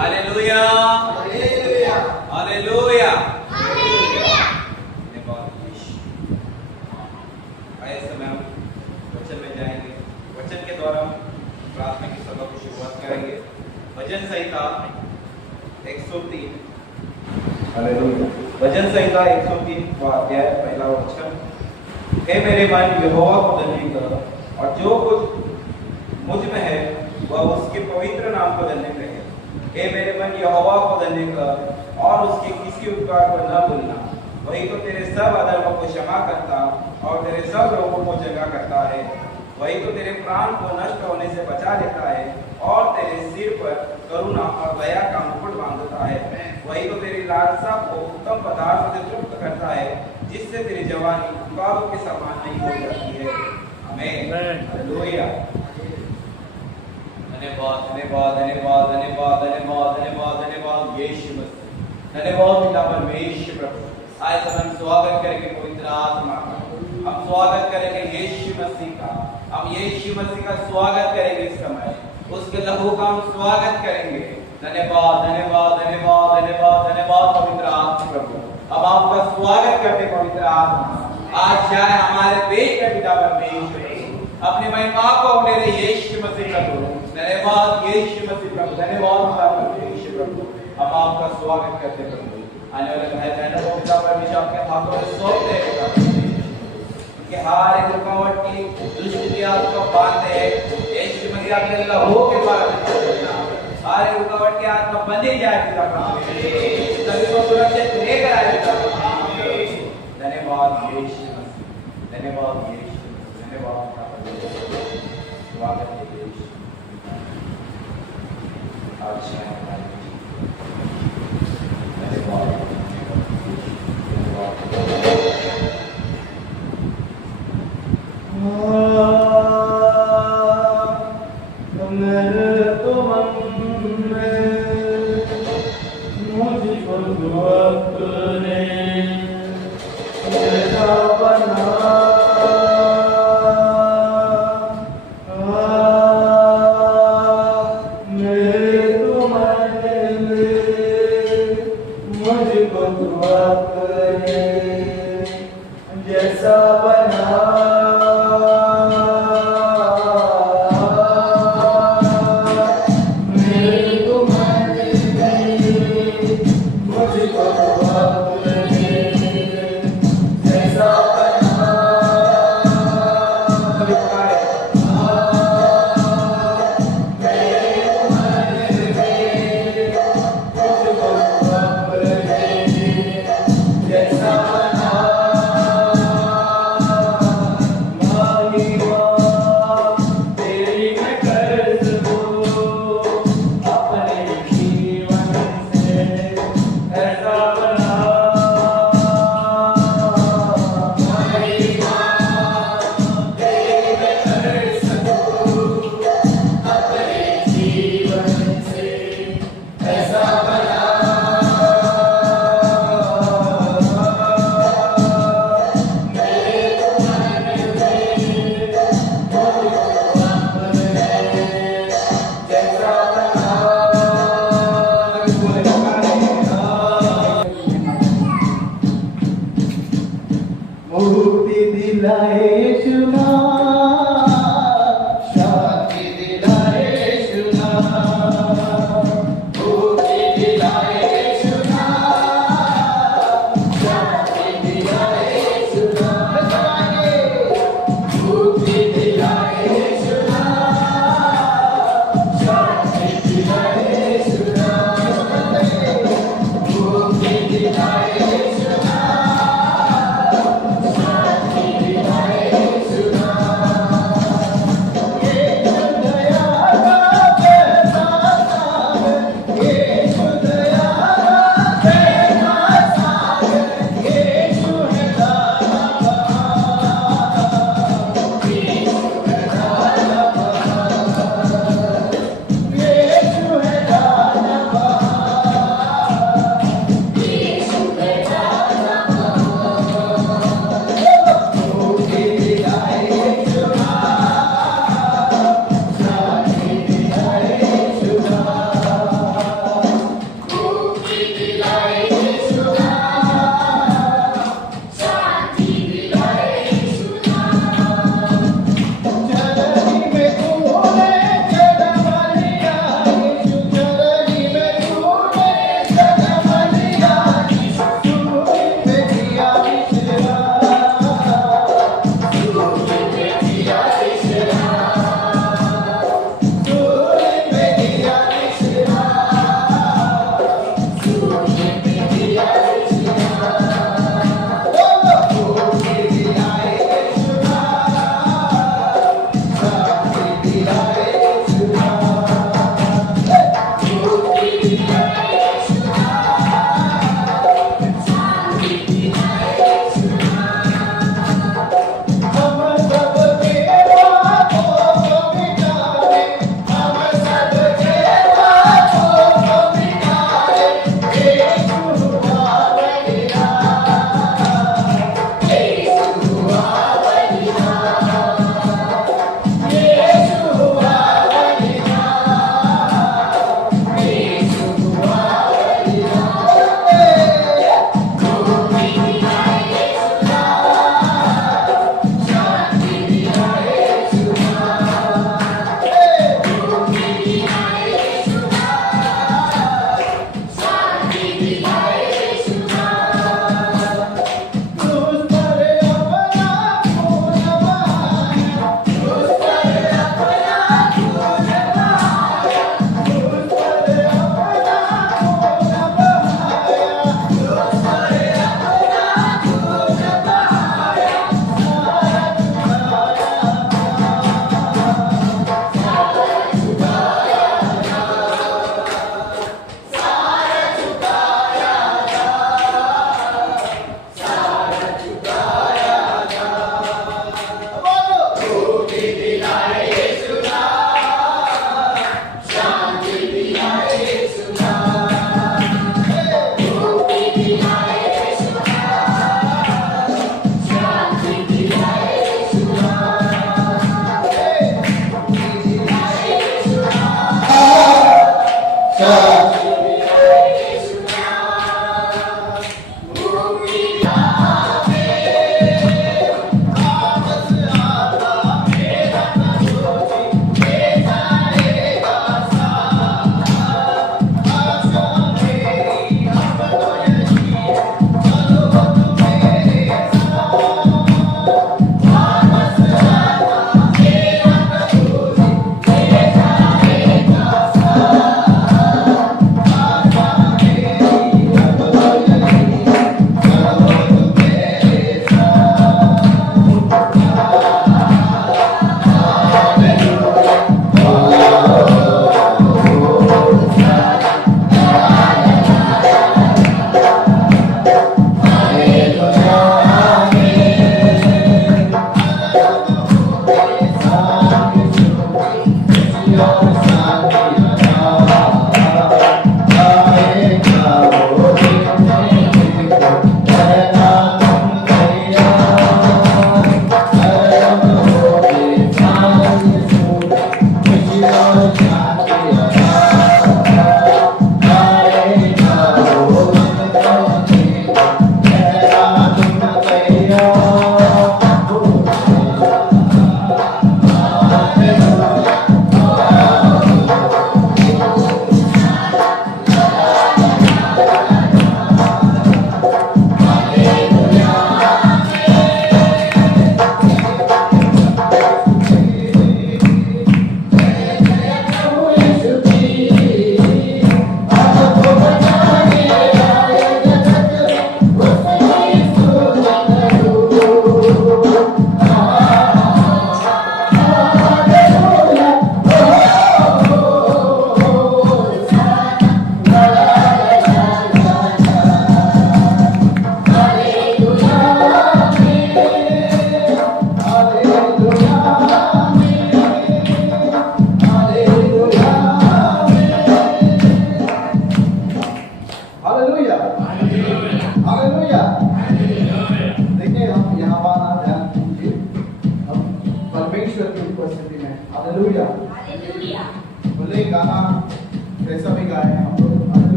Hallelujah hallelujah hallelujah. Hallelujah. आइए समय हम वचन में जाएंगे। वचन के द्वारा प्रार्थना की सभा की शुरुआत करेंगे। भजन संहिता 103। हालेलुया। भजन संहिता 103 का अध्याय पहला वचन। हे मेरे मन यहोवा को धन्य कर और जो कुछ मुझ में है वह उसके पवित्र नाम को धन्य कहे। हे मेरे मन यहोवा को धन्य कर और उसके किसी उपकार को न भूलना। वही तो तेरे सब अधर्मों को क्षमा करता और तेरे सब रोगों को जगा करता है। वही तो तेरे प्राण को नष्ट होने से बचा लेता है और तेरे सिर पर करुणा और दया का मुकुट बांधता है। वही तो तेरी लालसा को उत्तम पदार्थ से तृप्त करता है जिससे तेरी जवानी बालों के समान नहीं हो जाती है। आमीन। हालेलुया। धन्यवाद धन्यवाद धन्यवाद धन्यवाद धन्यवाद धन्यवाद धन्यवाद यीशु मसीह। धन्यवाद पिता परमेश्वर प्रभु। आज हम स्वागत करेंगे पवित्र आत्मा का। हम स्वागत करेंगे यीशु मसीह का। हम यीशु मसीह का स्वागत करेंगे इस समय। उसके लहू का हम स्वागत करेंगे। धन्यवाद धन्यवाद धन्यवाद धन्यवाद धन्यवाद पवित्र आत्मा प्रभु। अब आपका स्वागत करते पवित्र आत्मा। आज जाए हमारे पेट में पिता परमेश्वर अपनी महिमा को मेरे यीशु मसीह प्रभु। धन्यवाद यीशु मसीह प्रभु। धन्यवाद पिता परमेश्वर प्रभु। हम आपका स्वागत करते प्रभु। आने वाले भाई बहनों को पिता परमेश्वर आपके हाथों में सौंपते हैं पिता परमेश्वर। उनके हर एक रुकावट की दुष्टि आपको बांधे यीशु मसीह आपके लहू के द्वारा हर एक रुकावट की आत्मा बंधी जाए पिता परमेश्वर। सभी को सुरक्षित लेकर आए पिता परमेश्वर। धन्यवाद यीशु मसीह। धन्यवाद यीशु मसीह। धन्यवाद पिता परमेश्वर। स्वागत है यीशु। अच्छा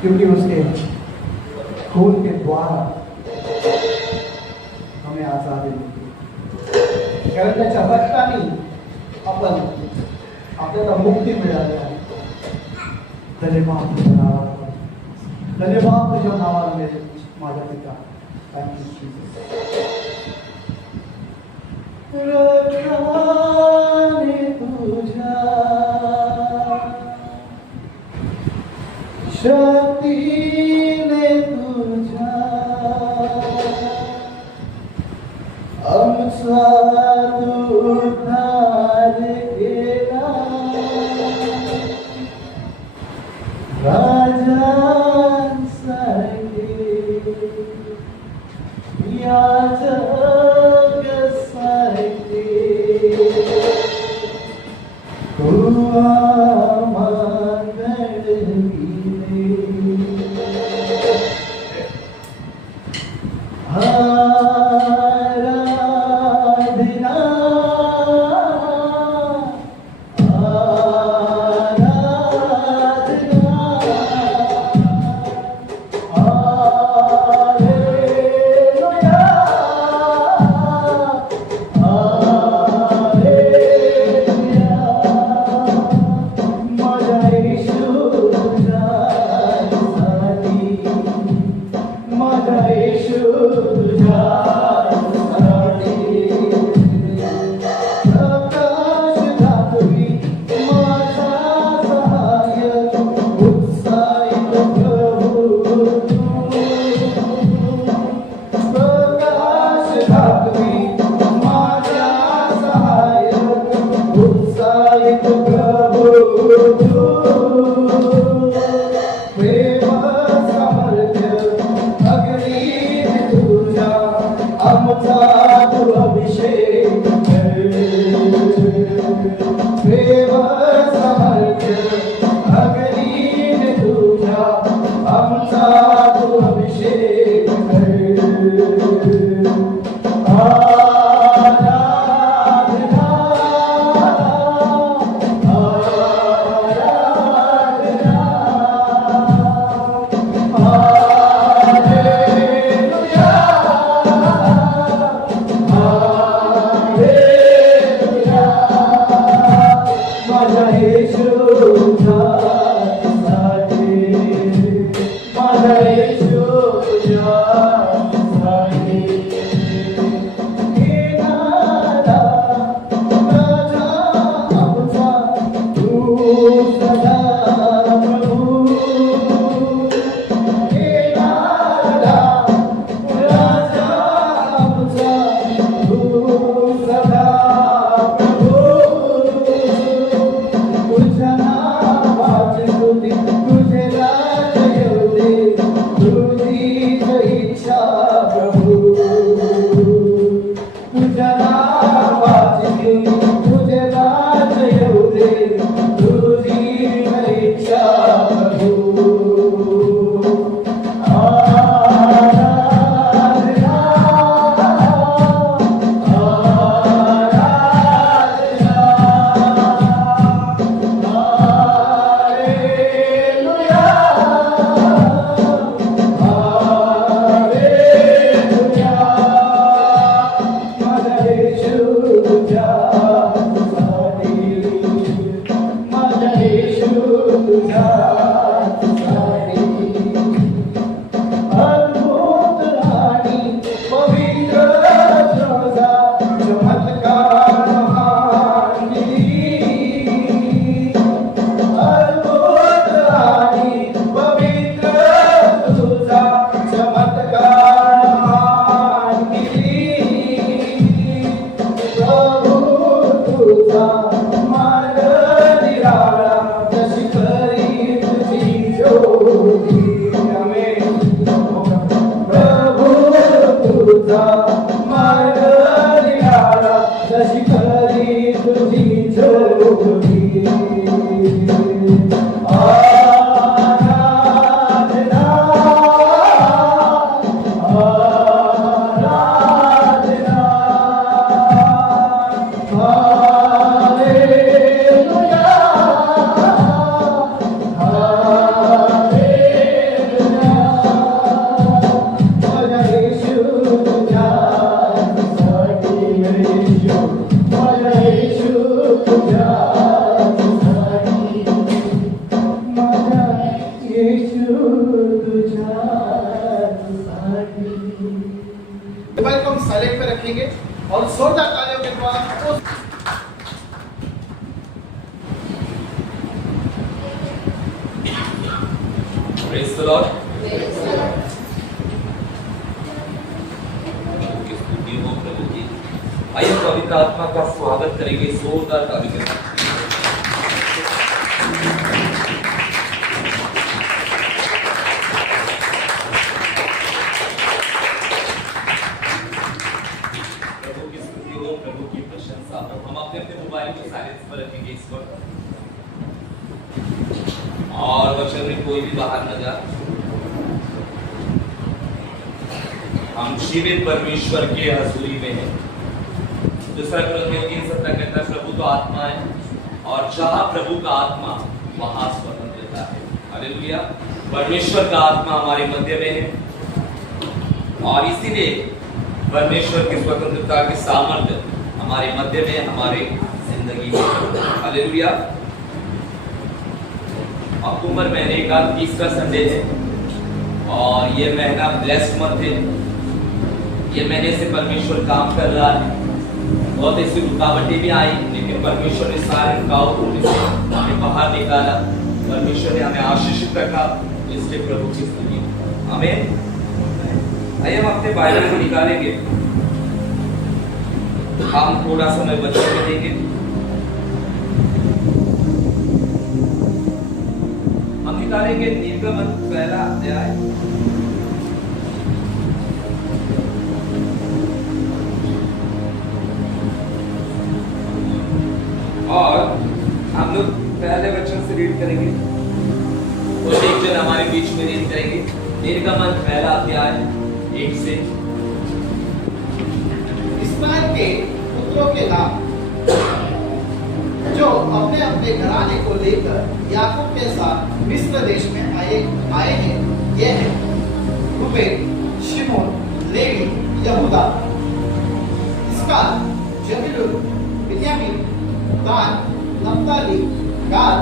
क्योंकि उसके खून के द्वारा हमें आजादी मिळते. कारण त्याच्या रक्ताने आपण आपल्याला मुक्ती मिळाली आहे. धन्यवाद तुझ्या नावाला, धन्यवाद तुझ्या नावाला माझ्या पिता. थँक्यू रक्ताने तुझ्या शक्तीने तुझ्या आमचा उद्धार केला. राजांसाठी या जगासाठी तू कंधे पे रखेंगे और जोरदार तालियों के द्वारा Praise the Lord. स्तुति हो प्रभु जी। आइए पवित्र आत्मा का स्वागत करेंगे जोरदार ताली के साथ। प्रभु की स्तुति हो, प्रभु की प्रशंसा हो। हम अपने अपने मोबाइल को साइलेंस पर रखेंगे इस वक्त और वचन में कोई भी बाहर न जा। हम जीवित परमेश्वर के हजूरी में हैं। दूसरा कुरिन्थियों 3:17 कहता है प्रभु तो आत्मा है और जहां प्रभु का आत्मा वहां स्वतंत्रता है। हालेलुया। परमेश्वर का आत्मा हमारे मध्य में है और इसीलिए परमेश्वर की स्वतंत्रता की सामर्थ्य हमारे मध्य में, हमारे जिंदगी में। हालेलुया। अक्टूबर महीने का 30वां संडे है और ये महीना ब्लेस्ड मंथ है। ये महीने से परमेश्वर काम कर रहा है। बहुत ऐसी रुकावटें भी आई लेकिन परमेश्वर ने सारे रुकावटों में से हमें बाहर निकाला। परमेश्वर ने हमें आशीषित रखा। इसलिए प्रभु की स्तुति। आमीन। आइए हम अपने बाइबल को निकालेंगे। हम थोड़ा समय बच्चों को देंगे। हम निकालेंगे निर्गमन पहला अध्याय और हम लोग पहले वचन से रीड करेंगे और एक जन हमारे बीच में रीड करेंगे। निर्गमन पहला अध्याय 1 से। इस्राएल के पुत्रों के नाम जो अपने अपने घराने को लेकर याकूब के साथ मिस्र देश में आए हैं, ये हैं रूबेन, शिमोन, लेवी, यहूदा, इसकार, जबूलून, बिन्यामीन, दान, नप्ताली, गाद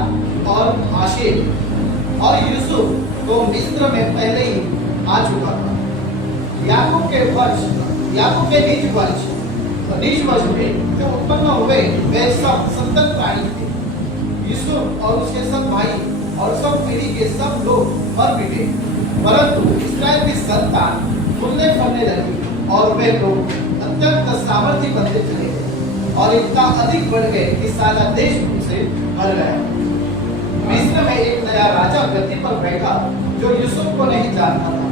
और आशेर। और यूसुफ तो मिस्र में पहले ही आ चुका था। याकूब के निज वंश में जो उत्पन्न हुए वे सब संतत प्राणी थे। यूसुफ और उसके सब भाई और सब पीढ़ी के सब लोग मर मिटे, परंतु इस्राएल की संतान फूलने फलने लगी और वे लोग अत्यंत सामर्थी बनते चले गए और इतना अधिक बढ़ गए कि सारा देश उनसे भर गया। मिस्र में एक नया राजा गद्दी पर बैठा जो यूसुफ को नहीं जानता था।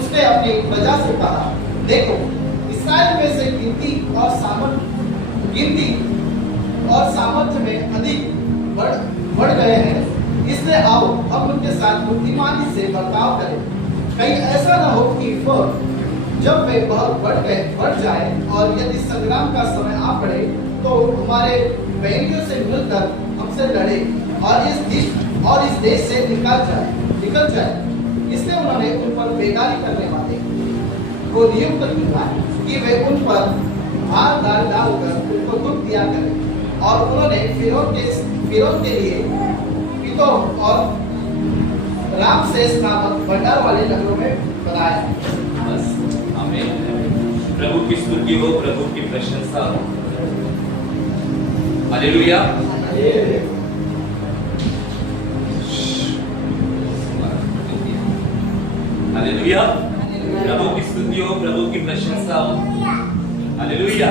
उसने अपनी प्रजा से कहा, देखो इस्राएल में से गिनती और सामर्थ्य में अधिक बढ़ गए हैं, इसलिए आओ हम उनके साथ बुद्धिमानी से बर्ताव करें। कहीं ऐसा न हो कि जब वे बहुत बढ़ जाए और यदि संग्राम का समय आ पड़े तो हमारे बैरियों से मिलकर हमसे लड़े और इस देश से निकल जाए। इसलिए उन्होंने उन पर बेगारी करने वाले को नियुक्त किया कि वे उन पर भार डालकर उनको दुख दिया करें। और उन्होंने फिरौन के लिए पितोम और रामसेस नामक भंडार वाले नगरों में बनाया। बस आमीन। प्रभु की स्तुति हो, प्रभु की प्रशंसा हो। हालेलुया। हालेलुया। प्रभु की स्तुति हो, प्रभु की प्रशंसा हो। हालेलुया।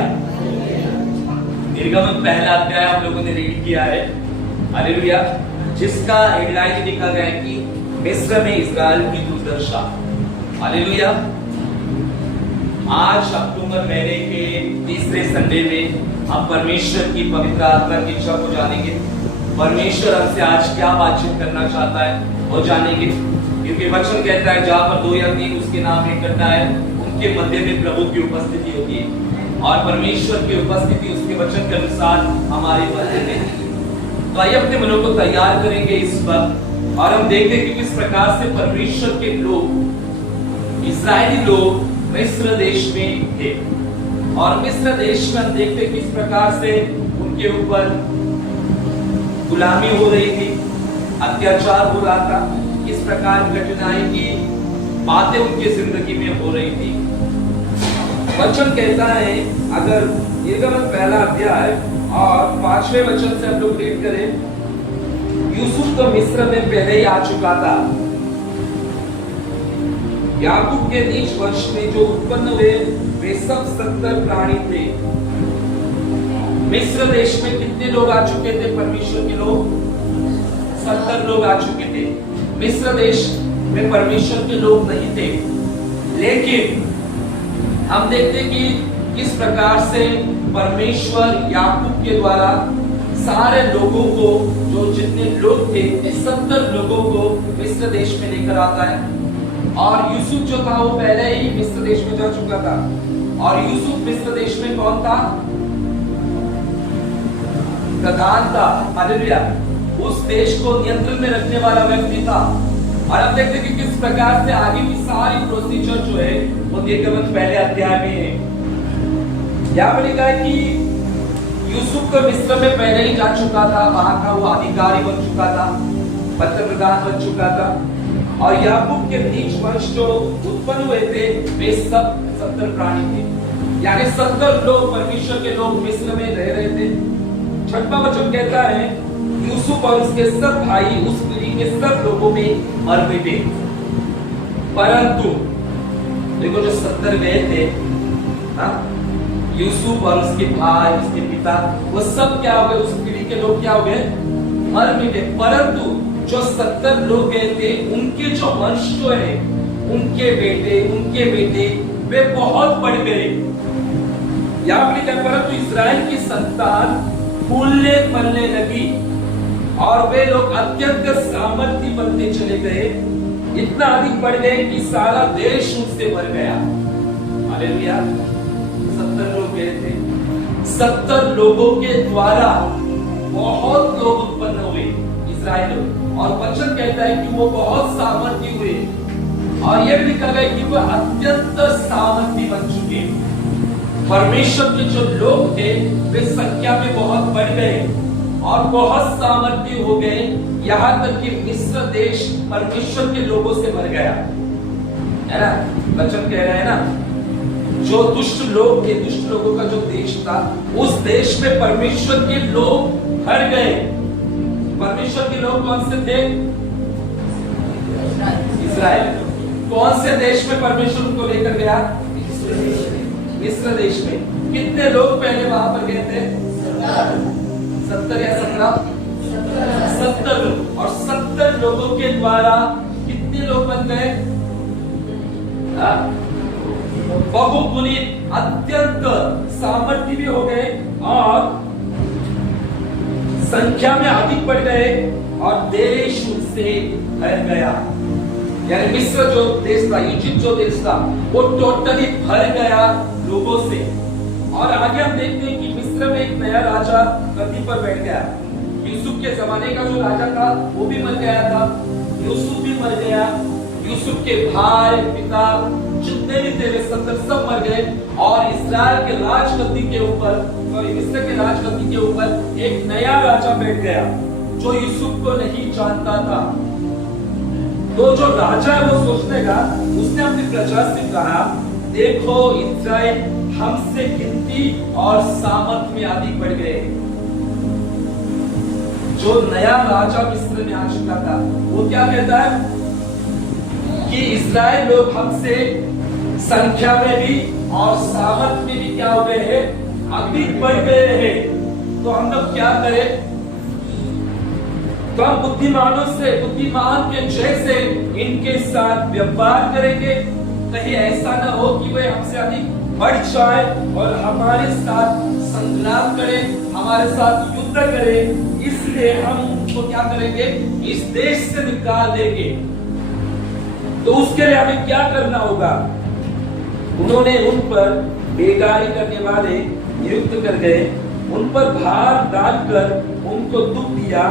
निर्गमन पहला अध्याय हम लोगों ने रीड किया है। हालेलुया। जिसका हेडलाइन लिखा गया है कि मिस्र में इस्राएल की दुर्दशा। हालेलुया। आज अक्टूबर महीने के तीसरे संडे में हम परमेश्वर की पवित्र आत्मा की इच्छा को जानेंगे। परमेश्वर हमसे आज क्या बातचीत करना चाहता है वो जानेंगे, क्योंकि वचन कहता है जहाँ पर 2 या 3 उसके नाम इकट्ठा है उनके मध्य में प्रभु की उपस्थिति होती है और परमेश्वर की उपस्थिति उसके वचन के अनुसार हमारे मध्य में। तो आइए अपने मनों को तैयार करेंगे इस वक्त और हम देखते हैं कि किस प्रकार से परमेश्वर के लोग, इस्राएली लोग मिस्र देश में थे और मिस्र देश में हम देखते हैं किस प्रकार से उनके ऊपर गुलामी हो रही थी, अत्याचार हो रहा था, किस प्रकार कठिनाई की बातें उनकी जिंदगी में हो रही थी। वचन कहता है, अगर निर्गमन पहला अध्याय और 5वें वचन से हम लोग रीड करें, यूसुफ तो मिस्र में पहले ही आ चुका था। याकूब के नीच वंश में जो उत्पन्न हुए वे सब 70 प्राणी थे। मिस्र देश में कितने लोग आ चुके थे? परमेश्वर के लोग 70 लोग आ चुके थे। मिस्र देश में परमेश्वर के लोग नहीं थे, लेकिन हम देखते कि किस प्रकार से परमेश्वर याकूब के द्वारा सारे लोगों को, जो जितने लोग थे 70 लोगों को मिस्र देश में लेकर आता है। और यूसुफ जो था वो पहले ही मिस्र देश में जा चुका था। और यूसुफ मिस्र देश में कौन था? प्रधान था। हालेलुया। उस देश को नियंत्रण में रखने वाला व्यक्ति था। और अब देखते हैं कि किस प्रकार से आगे की सारी प्रोसीजर जो है वो निर्गमन पहले अध्याय में है। यहाँ पर लिखा है कि यूसुफ तो मिस्र में पहले ही जा चुका था, वहां का वो अधिकारी बन चुका था, पत्र प्रधान बन चुका था। और याकूब के नीच वंश जो उत्पन्न हुए थे वे सब 70 प्राणी थे, यानी 70 लोग परमेश्वर के लोग मिस्र में रह रहे थे। छठवां वचन कहता है यूसुफ और उसके सब भाई उस पीढ़ी के सब लोगों में मर मिटे, परंतु देखो जो 70 गए थे, यूसुफ और उसके भाई, उसके पिता, वो सब क्या हो गए? उस पीढ़ी के लोग क्या हो गए? मर मिटे। परंतु जो 70 लोग गए थे उनके जो वंश जो है, उनके बेटे वे बहुत बढ़ गए। यहाँ पर क्या? परंतु इस्राएल की संतान फूलने फलने लगी और वे लोग अत्यंत सामर्थी बनते चले गए, इतना अधिक बढ़ गए कि सारा देश उनसे भर गया। हालेलुया। 70 लोग गए थे, 70 लोगों के द्वारा बहुत लोग उत्पन्न हुए इस्राएल। और वचन कहता है कि वो बहुत सामर्थी हुए, और यह भी लिखा गया कि वो अत्यंत सामर्थी बन चुके। परमेश्वर के जो लोग थे वे संख्या में बहुत बढ़ गए और बहुत सामर्थी हो गए, यहाँ तक कि मिस्र देश परमेश्वर के लोगों से भर गया, है ना? वचन कह रहे हैं ना, जो दुष्ट लोग थे, दुष्ट लोगों का जो देश था, उस देश में परमेश्वर के लोग भर गए। परमेश्वर के लोग कौन से थे? इस्राएल। कौन से देश में परमेश्वर उनको लेकर गया? मिस्र देश में। कितने लोग पहले वहां पर गए थे? 70 या 17? 70 लोग। और 70 लोगों के द्वारा कितने लोग बन गए? बहुगुणी, अत्यंत सामर्थ्य भी हो गए और संख्या में अधिक बढ़ गए और देश उनसे भर गया। यानी मिस्र जो देश था, इजिप्ट जो देश था, वो टोटली भर गया लोगों से। और आगे हम देखते हैं कि मिस्र में एक नया राजा गद्दी पर बैठ गया। यूसुफ के जमाने का जो राजा था वो भी मर गया था, यूसुफ भी मर गया, यूसुफ के भाई, पिता, जितने भी थे वे 70 सब मर गए। और इस्राएल के राजगद्दी के ऊपर, मिस्र के राजगद्दी के ऊपर एक नया राजा बैठ गया जो यूसुफ को नहीं जानता था। तो जो राजा है वो सोचने लगा, उसने अपनी प्रजा से कहा, देखो इस्राएल हमसे गिनती और सामर्थ में अधिक बढ़ गए। जो नया राजा मिस्र में आ चुका था वो क्या कहता है कि इस्राएल लोग हमसे संख्या में भी और सामर्थ में भी क्या हो गए हैं? अधिक बढ़ गए हैं। तो हम लोग क्या करें? तो हम बुद्धिमानों से, बुद्धिमान के जैसे इनके साथ व्यवहार करेंगे, कहीं ऐसा ना हो कि वे हमसे अधिक बढ़ जाए और हमारे साथ संग्राम करें, हमारे साथ युद्ध करें। इसलिए हम उनको क्या करेंगे? इस देश से निकाल देंगे। तो उसके लिए हमें क्या करना होगा? उन्होंने उन पर बेगारी करने वाले नियुक्त कर गए, उन पर भार डालकर उनको दुख दिया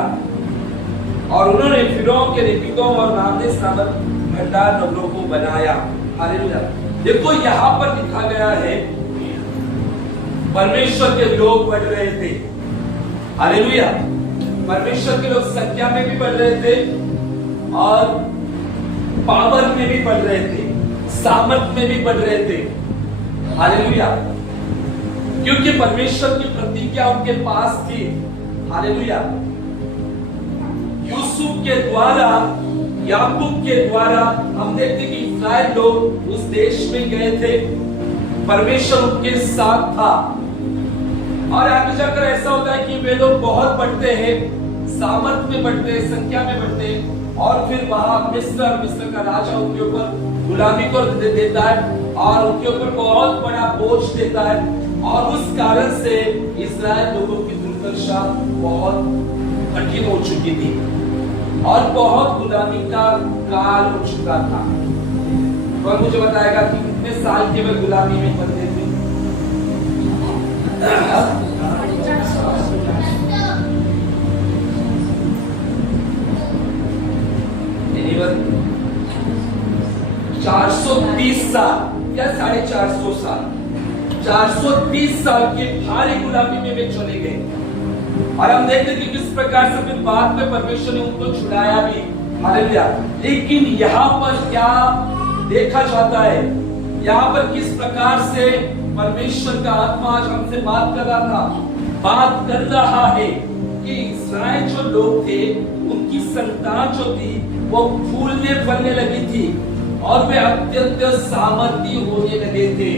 और उन्होंने फिरौन के रिपितों और नामदेश नामक भंडार नगरों को बनाया। हालेलुया। देखो यहाँ पर लिखा गया है परमेश्वर के लोग बढ़ रहे थे। हालेलुया। परमेश्वर के लोग संख्या में भी बढ़ रहे थे और पावर में भी बढ़ रहे थे, सामर्थ में भी बढ़ रहे थे। हालेलुया। क्योंकि परमेश्वर की प्रतिज्ञा उनके पास थी। हालेलुया। यूसुफ के द्वारा, याकूब के द्वारा हम देखते कि इस्राएल लोग उस देश में गए थे, परमेश्वर उनके साथ था। और आगे जाकर ऐसा होता है कि वे लोग बहुत बढ़ते हैं, सामर्थ में बढ़ते हैं, संख्या में बढ़ते हैं, और फिर वहां मिस्र का राजा उनके ऊपर गुलामी को देता है और उनके ऊपर बहुत बड़ा बोझ देता है, और उस कारण से इस्राएल लोगों की दुर्दशा बहुत कठिन हो चुकी थी और बहुत गुलामी का काल हो चुका था। तो मुझे बताएगा कि कितने साल के वे गुलामी में बंधे थे? एनीवन 430 साल या 450 साल, 430 साल के भारी गुलामी में वे चले गए। और हम देखते कि किस प्रकार से फिर बाद में परमेश्वर ने उनको छुड़ाया भी। हालेलुया। लेकिन यहाँ पर क्या देखा जाता है, यहाँ पर किस प्रकार से परमेश्वर का आत्मा आज हमसे बात कर रहा है कि इस्राएल जो लोग थे उनकी संतान जो थी वो फूलने फलने लगी थी और वे अत्यंत सामर्थी होने लगे थे,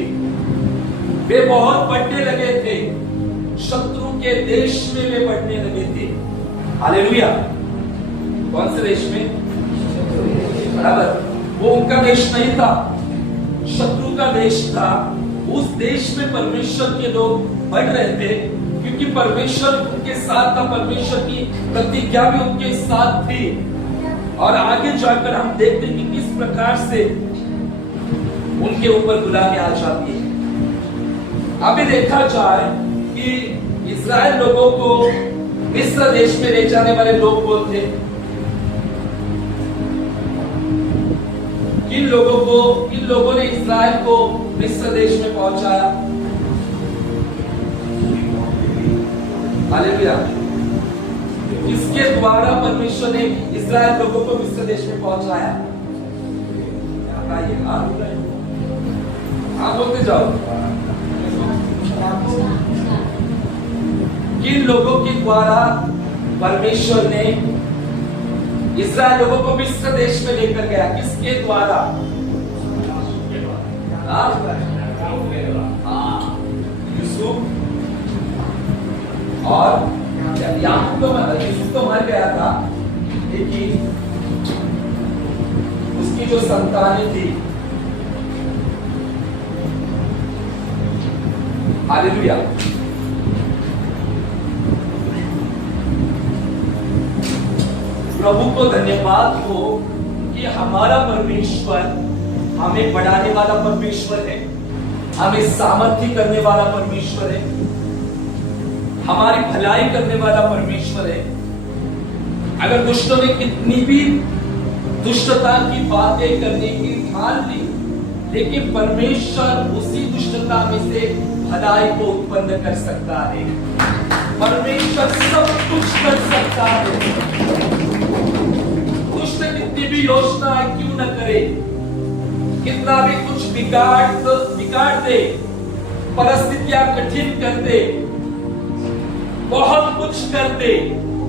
वे बहुत बढ़ने लगे थे, शत्रु के देश में वे बढ़ने लगे थे। हालेलुया। कौन से देश में? बराबर, वो उनका देश नहीं था, शत्रु का देश था। उस देश में परमेश्वर के लोग बढ़ रहे थे क्योंकि परमेश्वर उनके साथ था, परमेश्वर की प्रतिज्ञा भी उनके साथ थी। और आगे जाकर हम देखते हैं कि किस प्रकार से उनके ऊपर गुलामी आ जाती है। अभी देखा जाए कि इस्राएल लोगों को मिस्र देश में ले जाने वाले लोग कौन थे? किन लोगों ने इस्राएल को मिस्र देश में पहुंचाया? हालेलुया। किसके द्वारा परमेश्वर ने इस्राएल लोगों को मिस्र देश में पहुंचाया? हाँ बोलते जाओ। किन लोगों के द्वारा परमेश्वर ने इस्राएल लोगों को मिस्र देश में लेकर गया? किसके द्वारा? यूसुफ और यूसुफ तो मर गया था, लेकिन उसकी जो संतानें थी, हालेलुया, प्रभु को धन्यवाद हो कि हमारा परमेश्वर हमें बढ़ाने वाला परमेश्वर है, हमें सामर्थ्य करने वाला परमेश्वर है, हमारी भलाई करने वाला परमेश्वर है। अगर दुष्टों ने कितनी भी दुष्टता की बातें करने की ठान ली, लेकिन परमेश्वर उसी दुष्टता में से भलाई को उत्पन्न कर सकता है। परमेश्वर सब कुछ कर सकता है। दुष्ट कितनी भी योजना क्यों न करे, कितना भी कुछ बिगाड़ दे, परिस्थितियां कठिन कर दे, बहुत कुछ कर दे,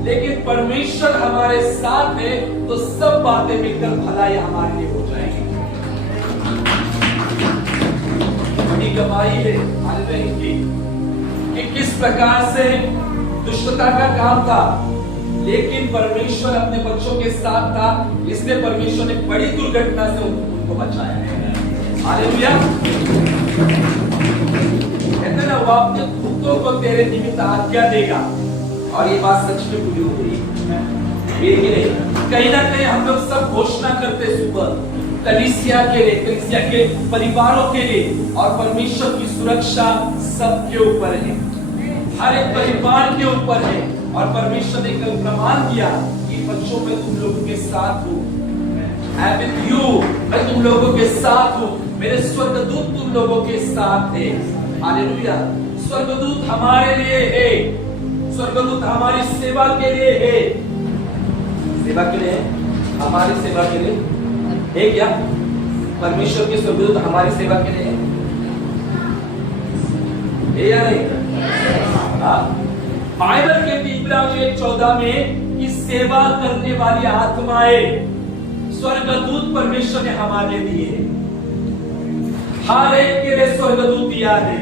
लेकिन परमेश्वर हमारे साथ है तो सब बातें मिलकर भलाई हमारे लिए हो जाएगी। बड़ी गवाही है हालेलुया कि किस प्रकार से दुष्टता का काम था, लेकिन परमेश्वर अपने बच्चों के साथ था, इसलिए परमेश्वर ने बड़ी दुर्घटना से उनको बचाया है। हालेलुया। कहते ना, वो अपने दूतों को तेरे निमित्त आज्ञा देगा, और ये बात सच में पूरी हो गई। कहीं ना कहीं हम लोग सब घोषणा करते सुबह कलीसिया के लिए, कलीसिया के परिवारों के लिए, और परमेश्वर की सुरक्षा सबके ऊपर है, हर एक परिवार के ऊपर है। और परमेश्वर ने कल प्रमाण किया कि बच्चों में तुम लोगों के साथ हूँ, I am with you, मैं तुम लोगों के साथ हूँ, मेरे स्वर्गदूत तुम लोगों के साथ है। हालेलुया। स्वर्गदूत हमारे लिए है, स्वर्गदूत हमारी सेवा के लिए है। सेवा के लिए, हमारी सेवा के लिए है क्या? परमेश्वर के स्वर्गदूत हमारी सेवा के लिए है। है या नहीं? हाँ। बाइबल के इब्रानियों 14 में कि सेवा करने वाली आत्माएं स्वर्गदूत परमेश्वर ने हमारे दिए, हर एक के लिए स्वर्गदूत दिया है।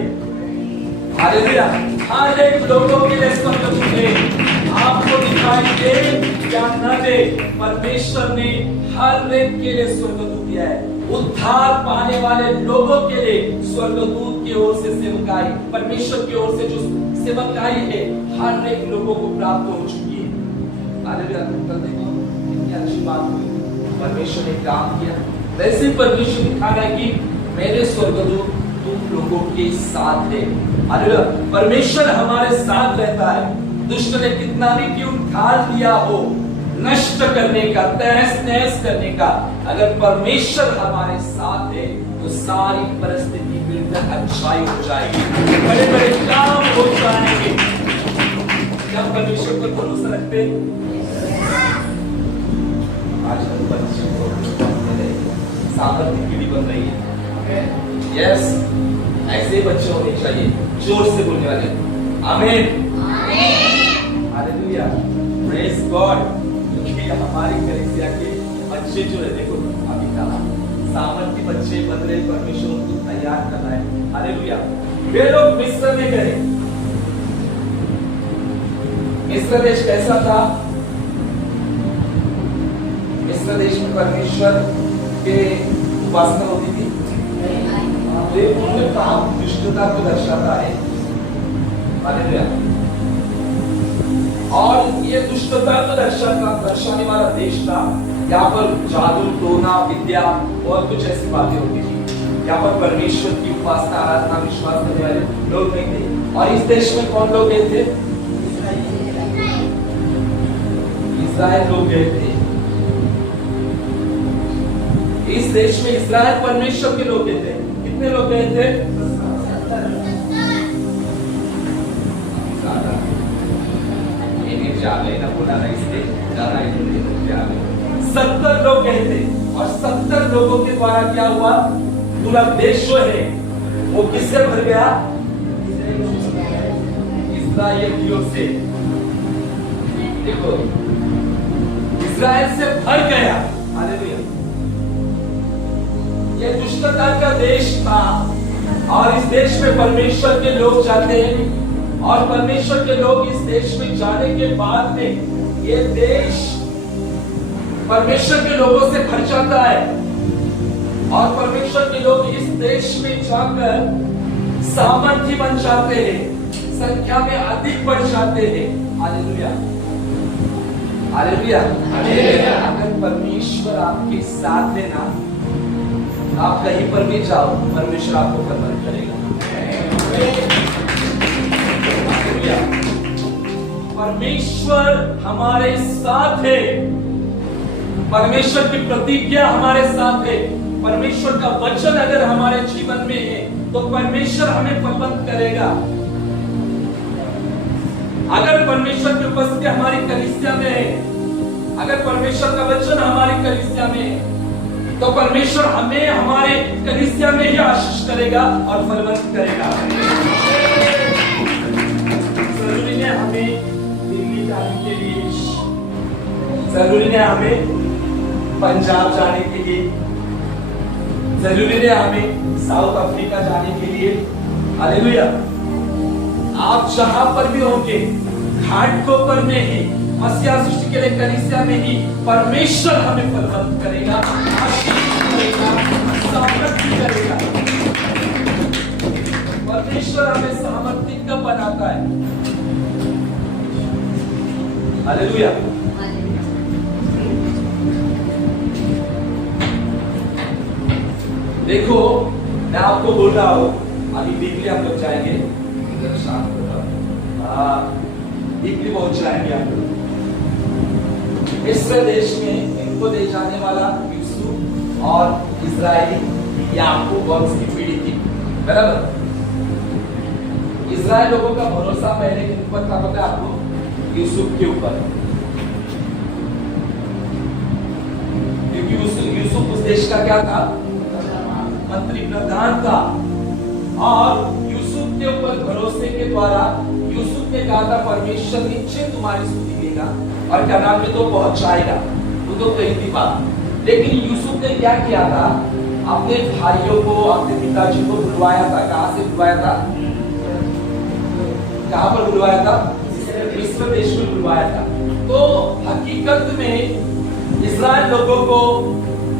हालेलुया। हर एक लोगों के लिए स्वर्गदूत है। आपको दिखाई दे या न दे, परमेश्वर ने हर एक के लिए स्वर्गदूत दिया है। उद्धार पाने वाले लोगों के लिए स्वर्गदूत की ओर से सेवकाई, परमेश्वर की ओर से जो सेवकाई है, हर एक लोगों को प्राप्त हो चुकी है। हालेलुया। कल देखो कितनी अच्छी बात हुई, परमेश्वर ने काम किया। वैसे परमेश्वर दिखा रहा है कि मेरे स्वर्गदूत तुम लोगों के साथ है। हालेलुया। परमेश्वर हमारे साथ रहता है। दुष्ट ने कितना भी क्यों ढाल दिया हो नष्ट करने का, तहस नहस करने का, अगर परमेश्वर हमारे साथ है तो सारी परिस्थिति बिल्कुल अच्छाई हो जाएगी, बड़े बड़े काम हो जाएंगे। जब परमेश्वर पर भरोसा रखते आज बच्चे सामर्थ्य पीढ़ी बन रही है। यस, ऐसे बच्चे होने चाहिए, जोर से बोलने वाले। आमीन, हालेलुया, प्रेज गॉड। क्योंकि हमारी कलीसिया के बच्चे जो है, देखो अभी कहा सामर्थ्य बच्चे बन रहे, परमेश्वर उनको तैयार कर रहा है। हालेलुया। वे लोग मिस्र में गए। मिस्र देश कैसा था? मिस्र देश में परमेश्वर के उपासना होती थी। उन्होंने काम दुष्टता को दर्शाता है। हालेलुया। और ये दुष्टता को दर्शाने वाला देश था। यहाँ पर जादू, टोना, विद्या और कुछ ऐसी बातें होती थी। यहाँ पर परमेश्वर की उपासना, आराधना, विश्वास करने वाले लोग नहीं थे। और इस देश में कौन लोग गए थे? इस्राएल लोग गए थे। इस देश में इस्राएल परमेश्वर के लोग गए थे। कितने लोग गए थे? 70 लोग गए थे। और 70 लोगों के द्वारा क्या हुआ? पूरा देश जो है वो किससे भर गया? इस्राएलियों से। देखो, इस्राएल से भर गया। हालेलुया। ये दुष्टता का देश था और इस देश में परमेश्वर के लोग जाते हैं और परमेश्वर के लोग इस देश में जाने के बाद में ये देश परमेश्वर के लोगों से भर जाता है और परमेश्वर के लोग इस देश में जाकर सामर्थ्य बन जाते हैं, संख्या में अधिक बढ़ जाते हैं। Hallelujah, hallelujah, hallelujah. अगर परमेश्वर आपके साथ है ना, आप कहीं पर भी जाओ, परमेश्वर आपको कन्वर्ट करेगा। परमेश्वर हमारे साथ है। परमेश्वर की प्रतिज्ञा हमारे साथ है। परमेश्वर का वचन अगर हमारे जीवन में है तो परमेश्वर हमें फलवंत करेगा। अगर परमेश्वर की उपस्थिति हमारी कलीसिया में है, अगर परमेश्वर का वचन हमारी कलीसिया में है, तो परमेश्वर हमें हमारे कलीसिया में ही आशीष करेगा और फलवंत करेगा। जरूरी है हमें दिल्ली जाने के लिए, जरूरी है हमें पंजाब जाने के लिए, जरूरी है हमें साउथ अफ्रीका जाने के लिए। हालेलुया। आप जहां पर भी होंगे, घाटों पर में ही, मसीहा सृष्टि के लिए कलीसिया में ही परमेश्वर हमें फलवंत करेगा, आशीष करेगा, सामर्थ्य करेगा। परमेश्वर हमें सामर्थ्य कब बनाता है? हालेलुया। देखो, मैं आपको बोल रहा हूं, अभी वीकली हम लोग जाएंगे, शाम को वीकली पहुंच जाएंगे हम लोग। मिस्र देश में इनको ले जाने वाला यूसुफ और इजराइली याकूब वंश की पीढ़ी थी, बराबर। इजराइल लोगों का भरोसा पहले किन पर था पता है आपको? यूसुफ के ऊपर, क्योंकि यूसुफ उस देश का क्या था? मंत्री प्रधान था। और यूसुफ के ऊपर भरोसे के द्वारा यूसुफ ने कहा था परमेश्वर निश्चय तुम्हारी स्तुति देगा और कनान में तो पहुंचाएगा, वो तो कही थी बात। लेकिन यूसुफ ने क्या किया था, अपने भाइयों को, अपने पिताजी को बुलवाया था। कहां से बुलवाया था? कहां पर बुलवाया था? मिस्र देश में बुलवाया था। तो हकीकत में इस्राएल लोगों को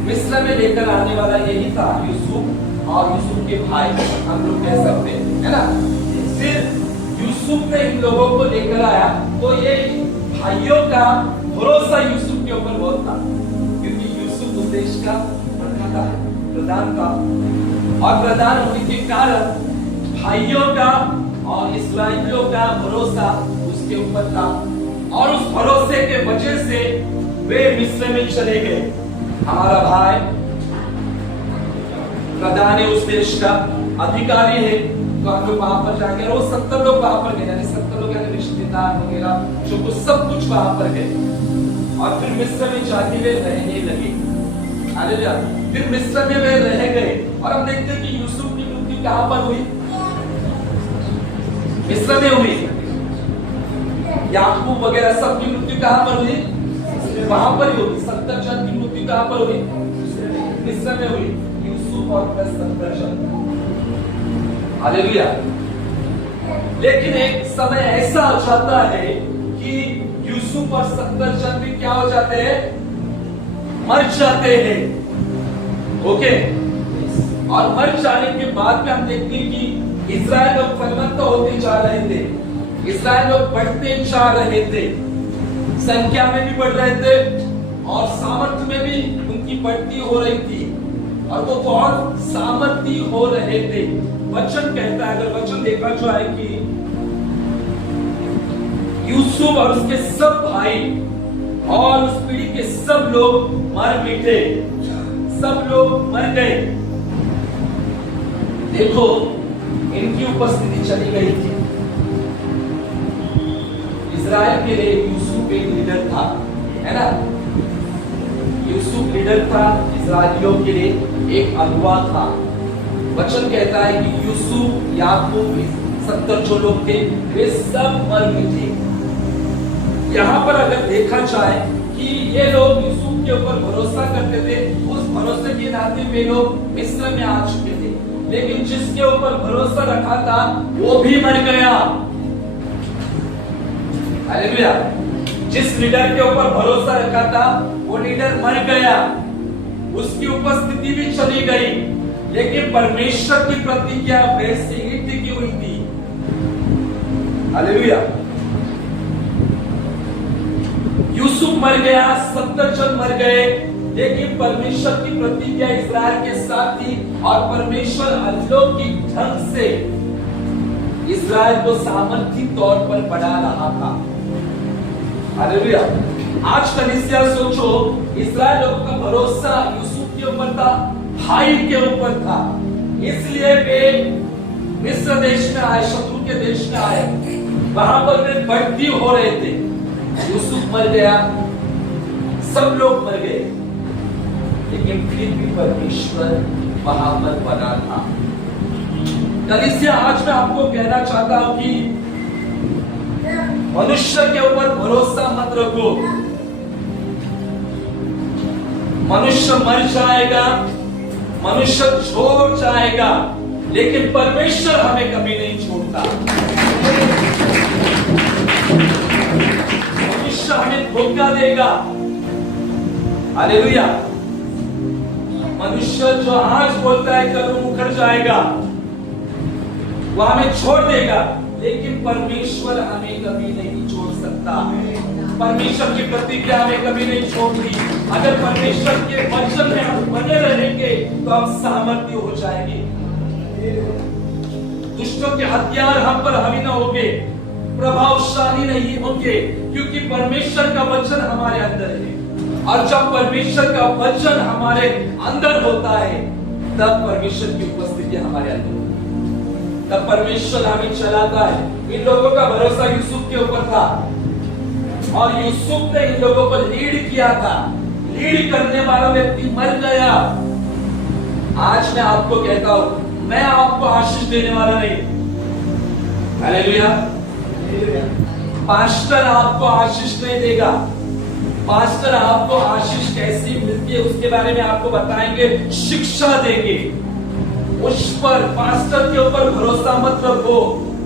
मिस्र में लेकर आने वाला यही था, यूसुफ और यूसुफ के भाई, हम लोग कह सकते हैं, है ना। फिर यूसुफ ने इन लोगों को लेकर आया, तो ये भाइयों का भरोसा यूसुफ के ऊपर बहुत था, क्योंकि यूसुफ उस देश का प्रधान था और प्रधान होने के कारण भाइयों का और इस्राएलियों का भरोसा उसके ऊपर था और उस भरोसे के वजह से वे मिस्र में चले गए। हमारा भाई प्रधान है, उस देश का अधिकारी है, तो हम लोग वहां पर जाएंगे। और वो 70 लोग वहां पर गए, यानी 70 लोग यानी रिश्तेदार वगैरह जो कुछ सब कुछ वहां पर गए और फिर मिस्र में जाके वे रहने लगे। हालेलुया। फिर मिस्र में वे रह गए और हम देखते हैं कि यूसुफ की मृत्यु कहां पर हुई? मिस्र में हुई। याकूब वगैरह सब की मृत्यु कहां पर हुई? वहां पर ही हुई। 70 जन की मृत्यु कहां पर हुई? मिस्र में हुई। यूसुफ और 70 जन। हालेलुया। लेकिन एक समय ऐसा हो जाता है कि यूसुफ और 70 जन भी क्या हो जाते हैं? मर जाते हैं। ओके। और मर जाने के बाद में हम देखते हैं कि इस्राएल लोग फलवंत होते जा रहे थे, इस्राएल लोग बढ़ते जा रहे थे, संख्या में भी बढ़ रहे थे और सामर्थ्य में भी उनकी बढ़ती हो रही थी और वो बहुत सामर्थ्य हो रहे थे। वचन कहता है, अगर वचन देखा जाए कि यूसुफ और उसके सब भाई और उस पीढ़ी के सब लोग मर मिटे, सब लोग मर गए। देखो इनकी उपस्थिति चली गई थी। इस्राएल के लिए यूसुफ एक लीडर था, है ना। यूसुफ लीडर था, इस्राएलियों के लिए एक अगुवा था। वचन कहता है कि यूसुफ, याकूब, 70 जो लोग थे वे सब मर मिटे। यहाँ पर अगर देखा जाए कि ये लोग यूसुफ के ऊपर भरोसा करते थे, उस भरोसे के नाते वे लोग मिस्र में आ चुके थे, लेकिन जिसके ऊपर भरोसा रखा था वो भी मर गया। हालेलुया। जिस लीडर के ऊपर भरोसा रखा था वो लीडर मर गया, उसकी उपस्थिति भी चली गई, लेकिन परमेश्वर की प्रतिज्ञा वैसे ही टिकी हुई थी। हालेलुया। यूसुफ मर गया, 70 जन मर गए, लेकिन परमेश्वर की प्रतिज्ञा इस्राएल के साथ थी और परमेश्वर अलौकिक ढंग से इस्राएल को सामर्थ्य तौर पर बढ़ा रहा था। हालेलुया। आज कलीसिया सोचो, इस्राएल लोगों का भरोसा यूसुफ के ऊपर था, भाई के ऊपर था, इसलिए वे मिस्र देश में आए, शत्रु के देश में आए, वहां पर वे बढ़ती हो रहे थे। यूसुफ मर गया, सब लोग मर गए, लेकिन फिर भी परमेश्वर वहां पर बना था। कलीसिया आज मैं आपको कहना चाहता हूं कि मनुष्य के ऊपर भरोसा मत रखो। मनुष्य मर जाएगा, मनुष्य छोड़ जाएगा, लेकिन परमेश्वर हमें कभी नहीं छोड़ता। मनुष्य हमें धोखा देगा। हालेलुया। मनुष्य जो आज बोलता है कल वो मुकर जाएगा, वो हमें छोड़ देगा, लेकिन परमेश्वर हमें कभी नहीं छोड़ सकता। परमेश्वर की प्रतिज्ञा हमें कभी नहीं छोड़ती। अगर परमेश्वर के वचन में हम बने रहेंगे तो हम सामर्थ्य हो जाएंगे। दुष्टों के हथियार हम पर हावी न होंगे, प्रभावशाली नहीं होंगे, क्योंकि परमेश्वर का वचन हमारे अंदर है। और जब परमेश्वर का वचन हमारे अंदर होता है, तब परमेश्वर की उपस्थिति हमारे अंदर होती है, तब परमेश्वर हमें चलाता है। इन लोगों का भरोसा यूसुफ के ऊपर था और यूसुफ ने इन लोगों को लीड किया था। लीड करने वाला व्यक्ति मर गया। आज मैं आपको कहता हूं, मैं आपको आशीष देने वाला नहीं, हालेलुया। पास्टर आपको आशीष नहीं देगा। पास्टर आपको आशीष कैसी मिलती है उसके बारे में आपको बताएंगे, शिक्षा देंगे। उस पर पास्टर के ऊपर भरोसा मत रखो,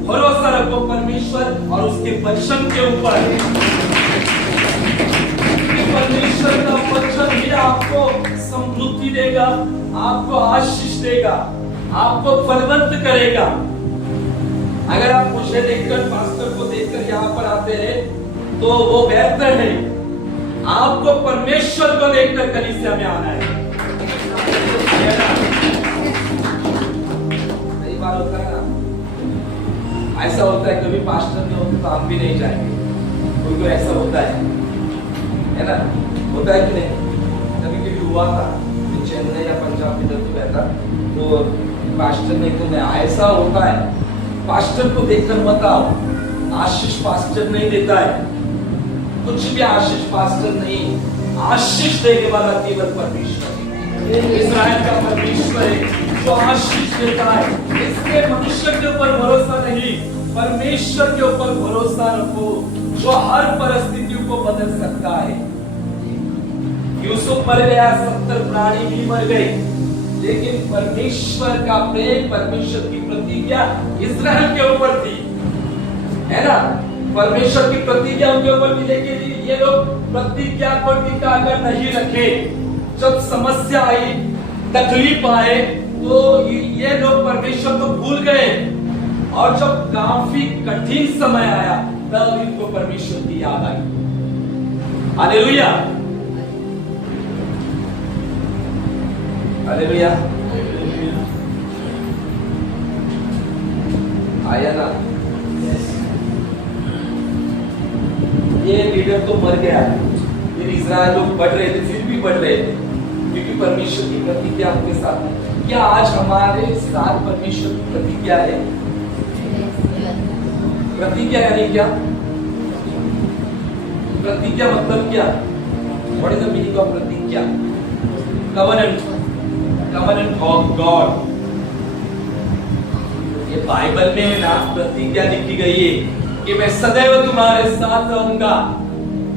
भरोसा रखो परमेश्वर और उसके वचन के ऊपर। परमेश्वर का वचन ही आपको समृद्धि देगा, आपको आशीष देगा, आपको फलवंत करेगा। अगर आप मुझे देखकर, पास्टर को देखकर यहाँ पर आते हैं तो वो बेहतर है। आपको परमेश्वर को देखकर कलीसिया में आना है। कई बार होता है ना, ऐसा होता है कभी पास्टर नहीं होते तो हम भी नहीं जाएंगे। कोई कोई ऐसा होता है ना, होता है कि नहीं? कभी कभी हुआ था तो चेन्नई या पंजाब में जब रहता तो पास्टर नहीं तो मैं, ऐसा होता है। पास्टर को देखकर मत आओ, आशीष पास्टर नहीं देता है, कुछ भी आशीष पास्टर नहीं। आशीष देने वाला केवल परमेश्वर है, इस्राएल का परमेश्वर है जो आशीष देता है। इसलिए मनुष्य के ऊपर भरोसा नहीं, परमेश्वर के ऊपर भरोसा रखो जो हर परिस्थितियों को बदल सकता है। यूसुफ मर गया, 70 प्राणी भी मर गए, लेकिन परमेश्वर का प्रेम, परमेश्वर की प्रतिज्ञा इस्राएल के ऊपर थी, है ना? परमेश्वर की प्रतिज्ञा उनके ऊपर भी। लेकिन ये लोग प्रतिज्ञा को टिका अगर नहीं रखे, जब समस्या आई, तकलीफ आए, तो ये लोग परमेश्वर को भूल गए। और जब काफी कठिन समय आया तब इनको परमेश्वर की याद आई। Hallelujah, hallelujah. आया ना? ये लीडर तो मर गया, फिर इस्राएल लोग बढ़ रहे थे, फिर भी बढ़ रहे थे क्योंकि परमेश्वर की प्रतिज्ञा उनके साथ है। क्या आज हमारे साथ परमेश्वर की प्रतिज्ञा है? प्रतिज्ञा यानी क्या? प्रतिज्ञा मतलब क्या? What is the meaning of प्रतिज्ञा? Covenant, covenant of God. ये बाइबल में है ना, प्रतिज्ञा लिखी गई है कि मैं सदैव तुम्हारे साथ रहूंगा,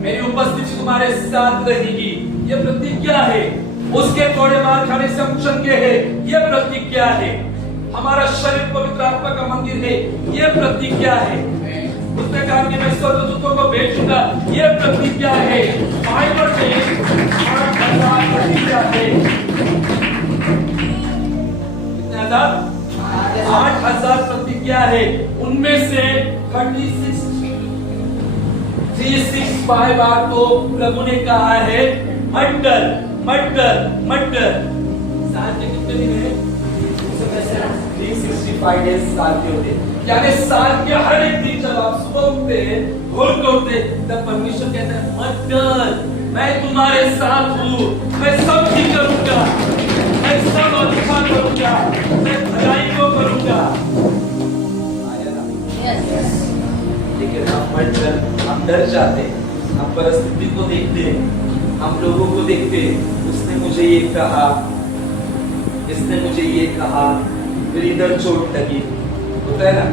मेरी उपस्थिति तुम्हारे साथ रहेगी। ये प्रतिज्ञा है। उसके थोड़े मार खाने से हम चंगे हैं, ये प्रतिज्ञा है। हमारा शरीर पवित्र आत्मा का मंदिर है, ये प्रतिज्ञा है। उसने कहा कि मैं स्वर्गदूतों को भेजूंगा, ये प्रतिज्ञा है। बाइबल में 8,000 प्रतिज्ञा है। कितने हजार? 8,000 प्रतिज्ञा है। उनमें से 365 बार तो प्रभु ने कहा है मत डर, मत डर, मत डर। साल के कितने दिन है? 365 डेज साल के होते हैं। यानी साल के हर एक दिन जब आप सुबह उठते हैं, भोर को उठते हैं, तब परमेश्वर कहता है मत डर, मैं तुम्हारे साथ हूँ, मैं सब ठीक करूंगा, मैं सब अच्छा करूंगा, मैं भलाई को करूंगा। लेकिन हम डर जाते, हम परिस्थिति को देखते, हम लोगों को देखते, उसने मुझे ये कहा, इसने मुझे ये कहा, फिर इधर चोट लगी, होता है ना,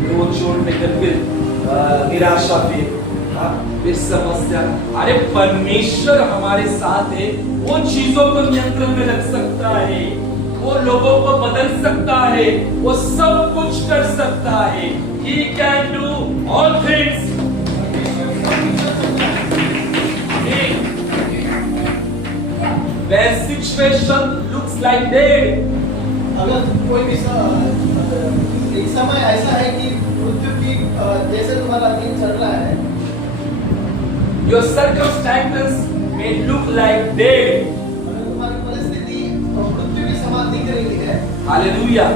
फिर वो चोट लेकर फिर निराशा, फिर समस्या। अरे परमेश्वर हमारे साथ है, वो चीजों को नियंत्रण में रख सकता है, वो लोगों को बदल सकता है, वो सब कुछ कर सकता है। He can do all things. When situation looks like dead, अगर कोई भी एक समय ऐसा है कि मृत्यु की जैसे तुम्हारा दिन चल रहा है, your circumstances may look like dead. तुम्हारी परिस्थिति मृत्यु के समान दिख रही है। Hallelujah.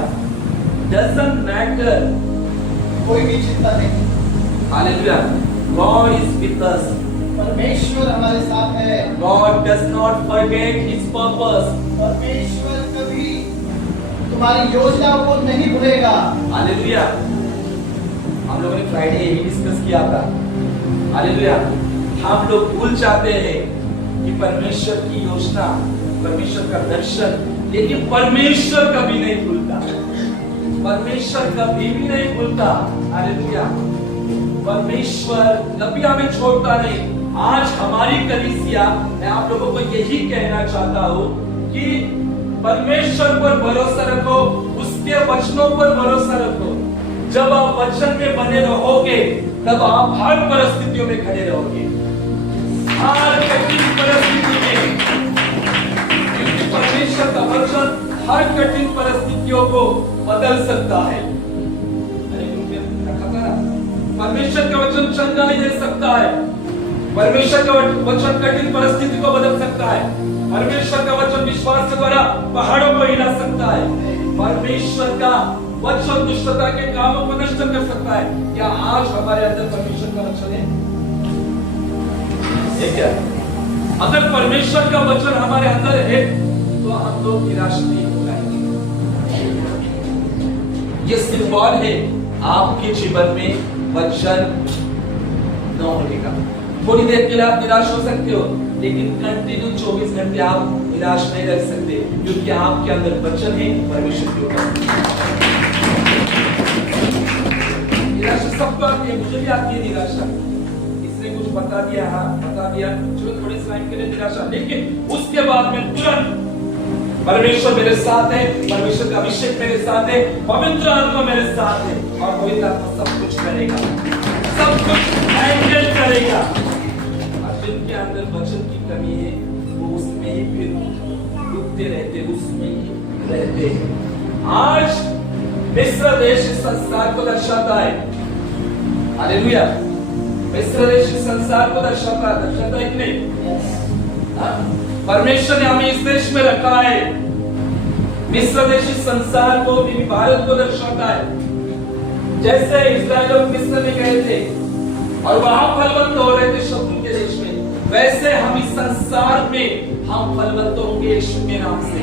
Doesn't matter. कोई भी चिंता नहीं। Hallelujah. God is with us. परमेश्वर हमारे साथ है। God does not forget His purpose. परमेश्वर कभी तुम्हारी योजनाओं को नहीं भूलेगा। Hallelujah. हम लोगों ने फ्राइडे ये भी डिस्कस किया था। Hallelujah. हम लोग भूल जाते हैं कि परमेश्वर की योजना, परमेश्वर का दर्शन, लेकिन परमेश्वर कभी नहीं भूलता। परमेश्वर कभी भी नहीं भूलता। हालेलुया। परमेश्वर कभी हमें छोड़ता नहीं। आज हमारी कलीसिया, मैं आप लोगों को यही कहना चाहता हूँ कि परमेश्वर पर भरोसा रखो, उसके वचनों पर भरोसा रखो। जब आप वचन में बने रहोगे तब आप हर परिस्थितियों में खड़े रहोगे, हर कठिन परिस्थिति में, क्योंकि परमेश्वर का वचन हर कठिन परिस्थितियों को बदल सकता है। परमेश्वर का वचन चंगाई दे सकता है, परमेश्वर का वचन कठिन परिस्थिति को बदल सकता है, परमेश्वर का वचन विश्वास के द्वारा पहाड़ों को हिला सकता है, परमेश्वर का वचन दुष्टता के कामों को नष्ट कर सकता है। क्या आज हमारे अंदर परमेश्वर का वचन है? क्या अगर परमेश्वर का वचन हमारे अंदर है तो हम लोग निराश नहीं हो जाएंगे। ये सिंबल है आपके जीवन में वचन न होने का। थोड़ी देर के लिए आप निराश हो सकते हो, लेकिन कंटिन्यू 24 घंटे आप निराश नहीं रह सकते, क्योंकि आपके अंदर वचन है परमेश्वर के ऊपर। निराशा सबको आती है, मुझे भी आती है निराशा। इसने कुछ बता दिया, हाँ बता दिया, चलो थोड़े समय के लिए निराशा, लेकिन उसके बाद में तुरंत परमेश्वर मेरे साथ है, परमेश्वर का अभिषेक मेरे साथ है, पवित्र आत्मा मेरे साथ है, और पवित्र आत्मा सब कुछ करेगा, सब कुछ हैंडल करेगा। और जिनके अंदर वचन की कमी है वो उसमें ही फिर डूबते रहते, उसमें ही रहते। आज मिस्र देश इस संसार को दर्शाता है। हालेलुया। मिस्र देश इस संसार को दर्शाता है कि नहीं? परमेश्वर ने हमें इस देश में रखा है। मिस्र देश इस संसार को, भारत को दर्शाता है। जैसे इस्राएल लोग मिस्र में गए थे और वहां फलवंत हो रहे थे शत्रु के देश में, वैसे हम इस संसार में हम फलवंत होंगे यीशु के नाम से।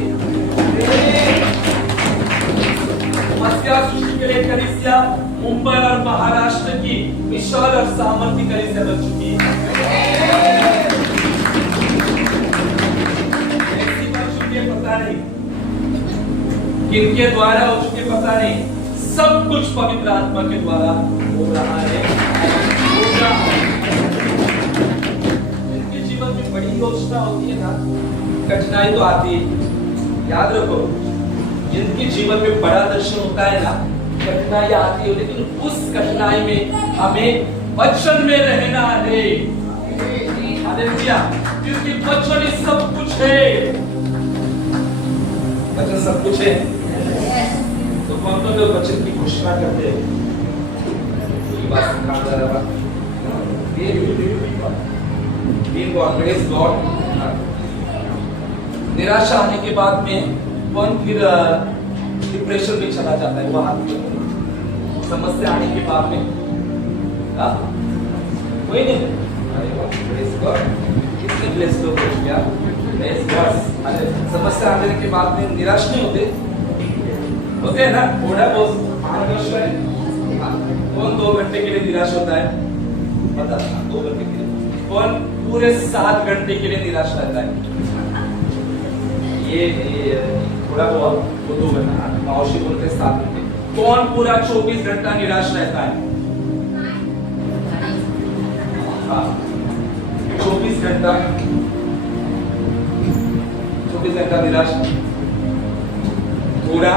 मस्या सृष्टि के लिए कलीसिया मुंबई और महाराष्ट्र की विशाल और सामर्थ्य कलीसिया बन चुकी है। पता नहीं किनके द्वारा हो चुके, पता नहीं, सब कुछ पवित्र आत्मा के द्वारा हो रहा है। जिनके जीवन में बड़ी योजना होती है ना, कठिनाई तो आती है, याद रखो, जिनके जीवन में बड़ा दर्शन होता है ना, कठिनाई आती है, लेकिन उस कठिनाई में हमें वचन में रहना है। हालेलुया। क्योंकि वचन ही सब कुछ है, वचन सब कुछ है। तो कौन कौन लोग वचन की घोषणा करते हैं? निराशा आने के बाद में कौन फिर डिप्रेशन में चला जाता है? वहां समस्या आने के बाद में कोई नहीं। कितने ब्लेस लोग क्या समस्या आने के बाद में निराश नहीं होते हैं ना? थोड़ा बहुत कौन 2 घंटे के लिए निराश होता है? बता, 2 घंटे के लिए। कौन पूरे 7 घंटे के लिए निराश रहता है? ये थोड़ा बहुत 2 घंटा, मौसी बोलते 7 घंटे। कौन पूरा 24 घंटा निराश रहता है? 24 घंटा निराश। पूरा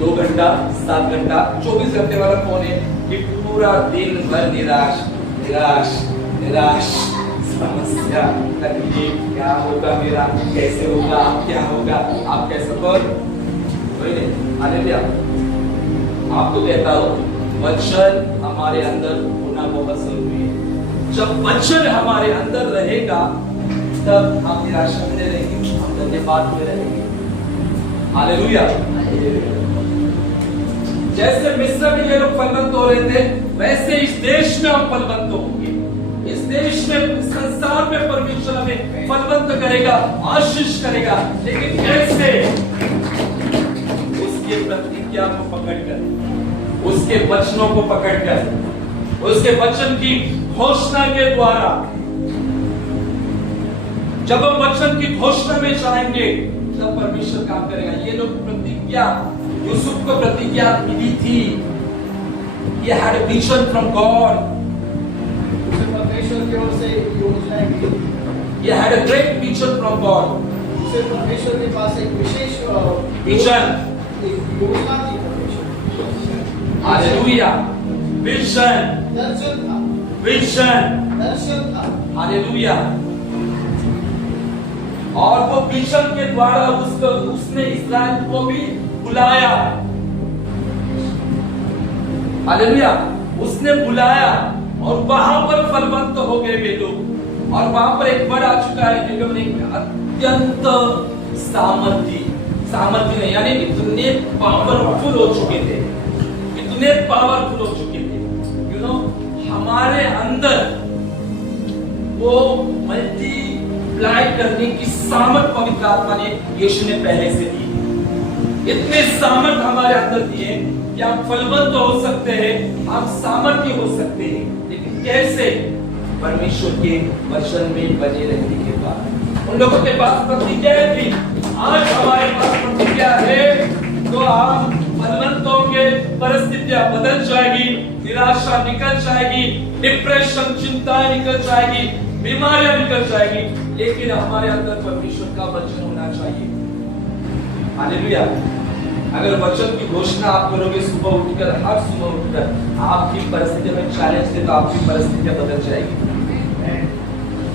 2 घंटा, 7 घंटा, 24 घंटे वाला कौन है कि पूरा दिन भर निराश निराश निराश, समस्या, तकलीफ, क्या होगा मेरा, कैसे होगा, क्या होगा, आप कैसे पर कोई नहीं। हालेलुया। आपको कहता हूँ वचन हमारे अंदर होना बहुत जरूरी है। जब वचन हमारे अंदर रहेगा तब हम निराशा में रहेंगे, हम धन्यवाद में रहेंगे। हालेलुया। जैसे मिस्र में ये लोग फलवंत हो रहे थे, वैसे इस देश में हम फलवंत होंगे। इस देश में, संसार में परमेश्वर हमें फलवंत करेगा, आशीष करेगा, लेकिन कैसे? उसके प्रतिज्ञा को पकड़कर, उसके वचनों को पकड़कर, उसके वचन की घोषणा के द्वारा। जब हम वचन की घोषणा में जाएंगे तब परमेश्वर काम करेगा। ये लोग प्रतिज्ञा यूसुफ को प्रतिज्ञा मिली थी। He had a vision from God. उसे परमेश्वर की ओर से योजनाएं मिली। He had a great vision from God. उसे परमेश्वर के पास एक विशेष Vision. एक योजना थी परमेश्वर। Hallelujah. Vision. दर्शन था। Vision. दर्शन था। हालेलुया। और वो विजन के द्वारा उसने इस्राएल को भी बुलाया। हालेलुया। उसने बुलाया और वहां पर फलवंत हो गए वे लोग, और वहां पर एक वर्ड आ चुका है जो एक अत्यंत सामर्थ्य नहीं, यानी इतने पावरफुल हो चुके थे, इतने पावरफुल हो चुके थे। यू नो, हमारे अंदर वो मल्टीप्लाई करने की सामर्थ पवित्र आत्मा ने, यीशु ने पहले से दी। इतने सामर्थ हमारे अंदर दिए कि आप फलवंत हो सकते हैं, आप सामर्थ्य हो सकते हैं। लेकिन कैसे? परमेश्वर के वचन में बने रहने के बाद। उन लोगों के पास प्रतिज्ञा थी, आज हमारे पास प्रतिज्ञा है तो आप फलवंत होंगे, परिस्थितियां बदल जाएगी, निराशा निकल जाएगी, डिप्रेशन, चिंताएं निकल जाएगी, बीमारियां निकल जाएगी, लेकिन हमारे अंदर परमेश्वर का वचन होना चाहिए। हालेलुया। अगर वचन की घोषणा आप करोगे सुबह उठकर, हर सुबह उठकर आपकी परिस्थितियों में चैलेंज दे, तो आपकी परिस्थितियां बदल जाएगी,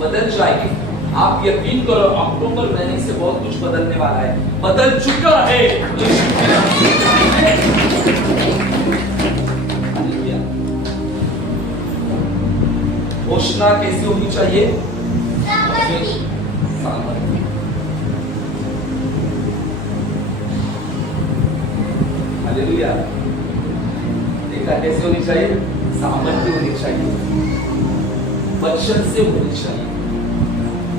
बदल जाएगी। आप यकीन करो, अक्टूबर महीने से बहुत कुछ बदलने वाला है, बदल चुका है। घोषणा कैसी होनी चाहिए? सामर्थ्य। हालेलुया। देखा कैसे होनी चाहिए? सामर्थ्य होनी चाहिए, वचन से होनी चाहिए।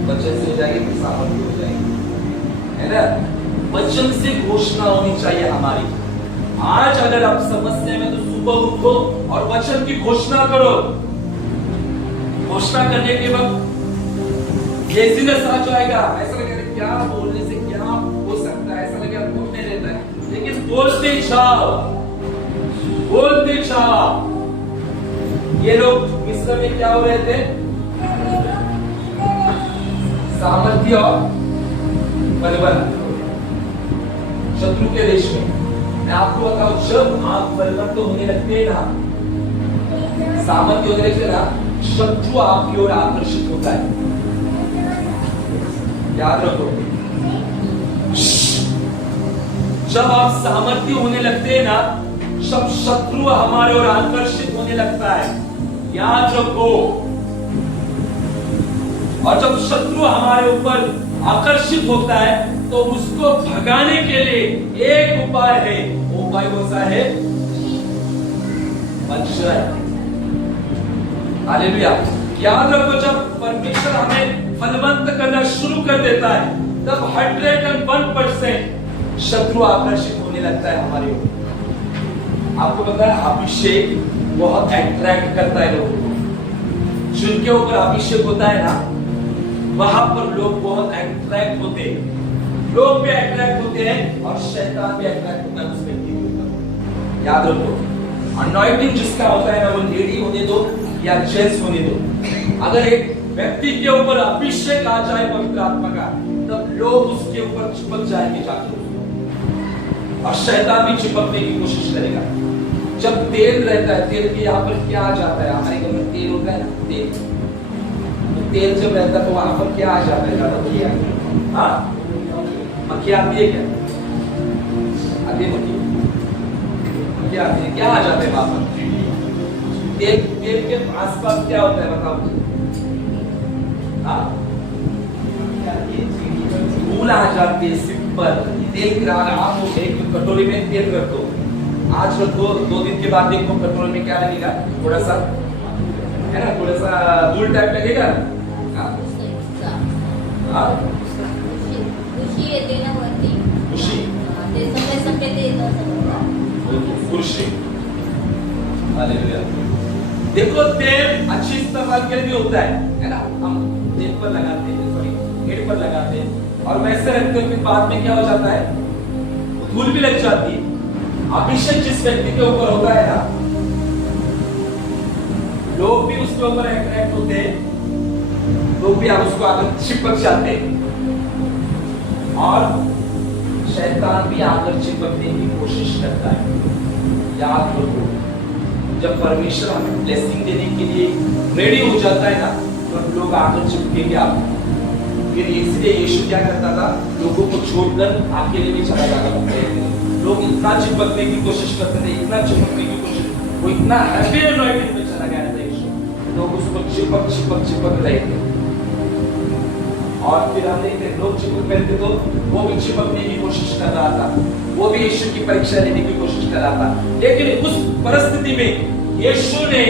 वचन से हो जाएगी तो सामर्थ्य हो जाएगी, है ना? वचन से घोषणा होनी चाहिए हमारी। आज अगर आप समस्या में, तो सुबह उठो और वचन की घोषणा करो। घोषणा करने के वक्त लेजीनेस आ जाएगा, ऐसा लगेगा क्या बोलने से क्या हो सकता है, ऐसा लगेगा बोलने रहता है, लेकिन बोलते जाओ, बोलते जाओ। ये लोग मिस्र में क्या हो रहे थे? सामर्थ्य और बलवंत, शत्रु के देश में। मैं आपको बताऊं, जब आप बलवंत होने लगते हैं ना, सामर्थ्य होने लगते हैं ना, शत्रु आपकी ओर आकर्षित होता है। याद रखो, जब आप सामर्थ्य होने लगते हैं ना, सब शत्रु हमारे ओर आकर्षित होने लगता है। याद रखो। और जब शत्रु हमारे ऊपर आकर्षित होता है, तो उसको भगाने के लिए एक उपाय है। वो उपाय कौन सा है? वचन। हालेलुया। याद रखो, जब परमेश्वर हमें फलवंत करना शुरू कर देता है, तब 101% शत्रु आकर्षित होने लगता है हमारे ऊपर। आपको पता है, अभिषेक बहुत अट्रैक्ट करता है लोगों को। जिनके ऊपर अभिषेक होता है ना, वहां पर लोग बहुत अट्रैक्ट होते हैं, लोग भी अट्रैक्ट होते हैं और शैतान भी अट्रैक्ट होता है उस व्यक्ति के ऊपर। याद रखो, अनॉइंटिंग जिसका होता है ना, वो लेडी होने दो या जेंट्स होने दो, अगर एक व्यक्ति के ऊपर अभिषेक आ जाए पवित्र आत्मा का, तब लोग उसके ऊपर चिपक जाएंगे जाकर, और शैतान भी चिपकने की कोशिश करेगा। जब तेल रहता है, तेल के यहाँ पर क्या आ जाता है? हमारे घर में तेल होता है ना, तेल, तो तेल जब रहता है तो वहां पर क्या आ जाता है? ज्यादा मक्खी आती है क्या? आती है मक्खी आती है, क्या आ जाता है वहां पर? तेल के आसपास क्या होता है बताओ? धूल आ जाती है, सिंपल। तेल आप एक कटोरी में तेल रख दो, आज रख दो, 2 दिन के बाद देखो कटोरी में क्या लगेगा? थोड़ा सा, है ना, थोड़ा सा धूल टाइप लगेगा। खुशी। हालेलुया। देखो, तेल अच्छी इस्तेमाल के लिए भी होता है ना? हम तेल पर लगाते हैं, सॉरी हेड पर लगाते हैं, और वैसे रखते हैं, फिर बाद में क्या हो जाता है? धूल भी लग जाती है। अभिषेक जिस व्यक्ति के ऊपर होता है ना, लोग भी उसके ऊपर अट्रैक्ट होते हैं, लोग भी आप उसको आकर चिपक जाते हैं, और शैतान भी आकर चिपकने की कोशिश करता है। याद रखो, जब परमेश्वर हमें ब्लेसिंग देने के लिए रेडी हो जाता है ना, तो लोग आकर चिपकेंगे आपको। फिर इसलिए यीशु क्या करता था, लोगों को छोड़कर अकेले में चला जाता था। लोग इतना चिपकने की कोशिश करते थे, इतना चिपकने की कोशिश, वो इतना हैवी अनॉइंटिंग में चला गया था यीशु, लोग उसको चिपक चिपक चिपक रहे थे। और फिर हम देखते लोग चिपक रहे थे तो वो भी चिपकने की कोशिश कर रहा था, वो भी यीशु की परीक्षा लेने की कोशिश कर रहा था। लेकिन उस परिस्थिति में यीशु ने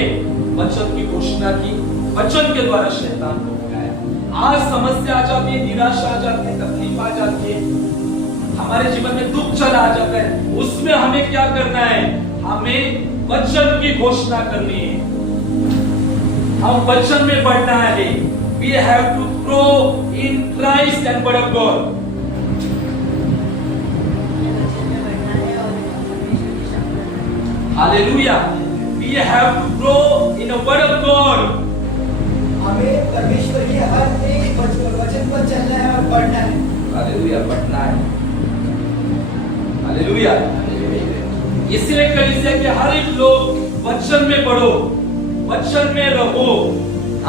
वचन की घोषणा की, वचन के द्वारा शैतान को भगाया। आज समस्या आ जाती है, निराशा आ जाती है, तकलीफ आ जाती है, हमारे जीवन में दुख चला आ जाता है, उसमें हमें क्या करना है? हमें वचन की घोषणा करनी है, हम वचन में बढ़ना है। We have to grow in Christ and word of God. Hallelujah. We have to grow in the word of God. हमें परमेश्वर के हर एक वचन पर चलना है और बढ़ना है। हालेलुया, बढ़ना है। हालेलुया। इसलिए कलीसिया के हर एक लोग वचन में बढ़ो, वचन में रहो।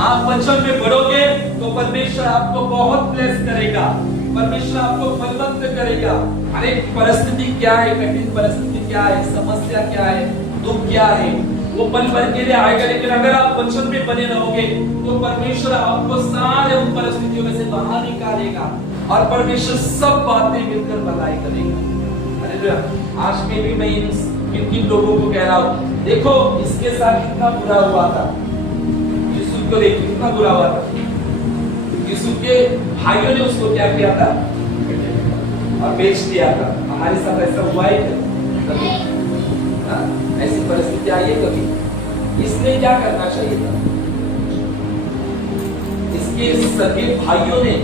आप वचन में बढ़ोगे तो परमेश्वर आपको बहुत ब्लेस करेगा, परमेश्वर आपको फलवंत करेगा। अरे परिस्थिति क्या है, कठिन परिस्थिति क्या है, समस्या क्या है, दुख क्या है, वो पल भर के लिए आएगा, लेकिन अगर आप वचन में बने रहोगे तो परमेश्वर आपको सारे उन परिस्थितियों में से बाहर निकालेगा और परमेश्वर सब बातें मिलकर भलाई करेगा। आज में भी मैं इन लोगों को कह रहा हूँ, देखो इसके साथ कितना बुरा हुआ था, यूसुफ को देखो कितना बुरा हुआ था। यूसुफ के भाइयों ने उसको क्या किया था और बेच दिया था। हमारे साथ ऐसा हुआ है कभी? ऐसी परिस्थिति आई है कभी? इसने क्या करना चाहिए था? इसके सगे भाइयों ने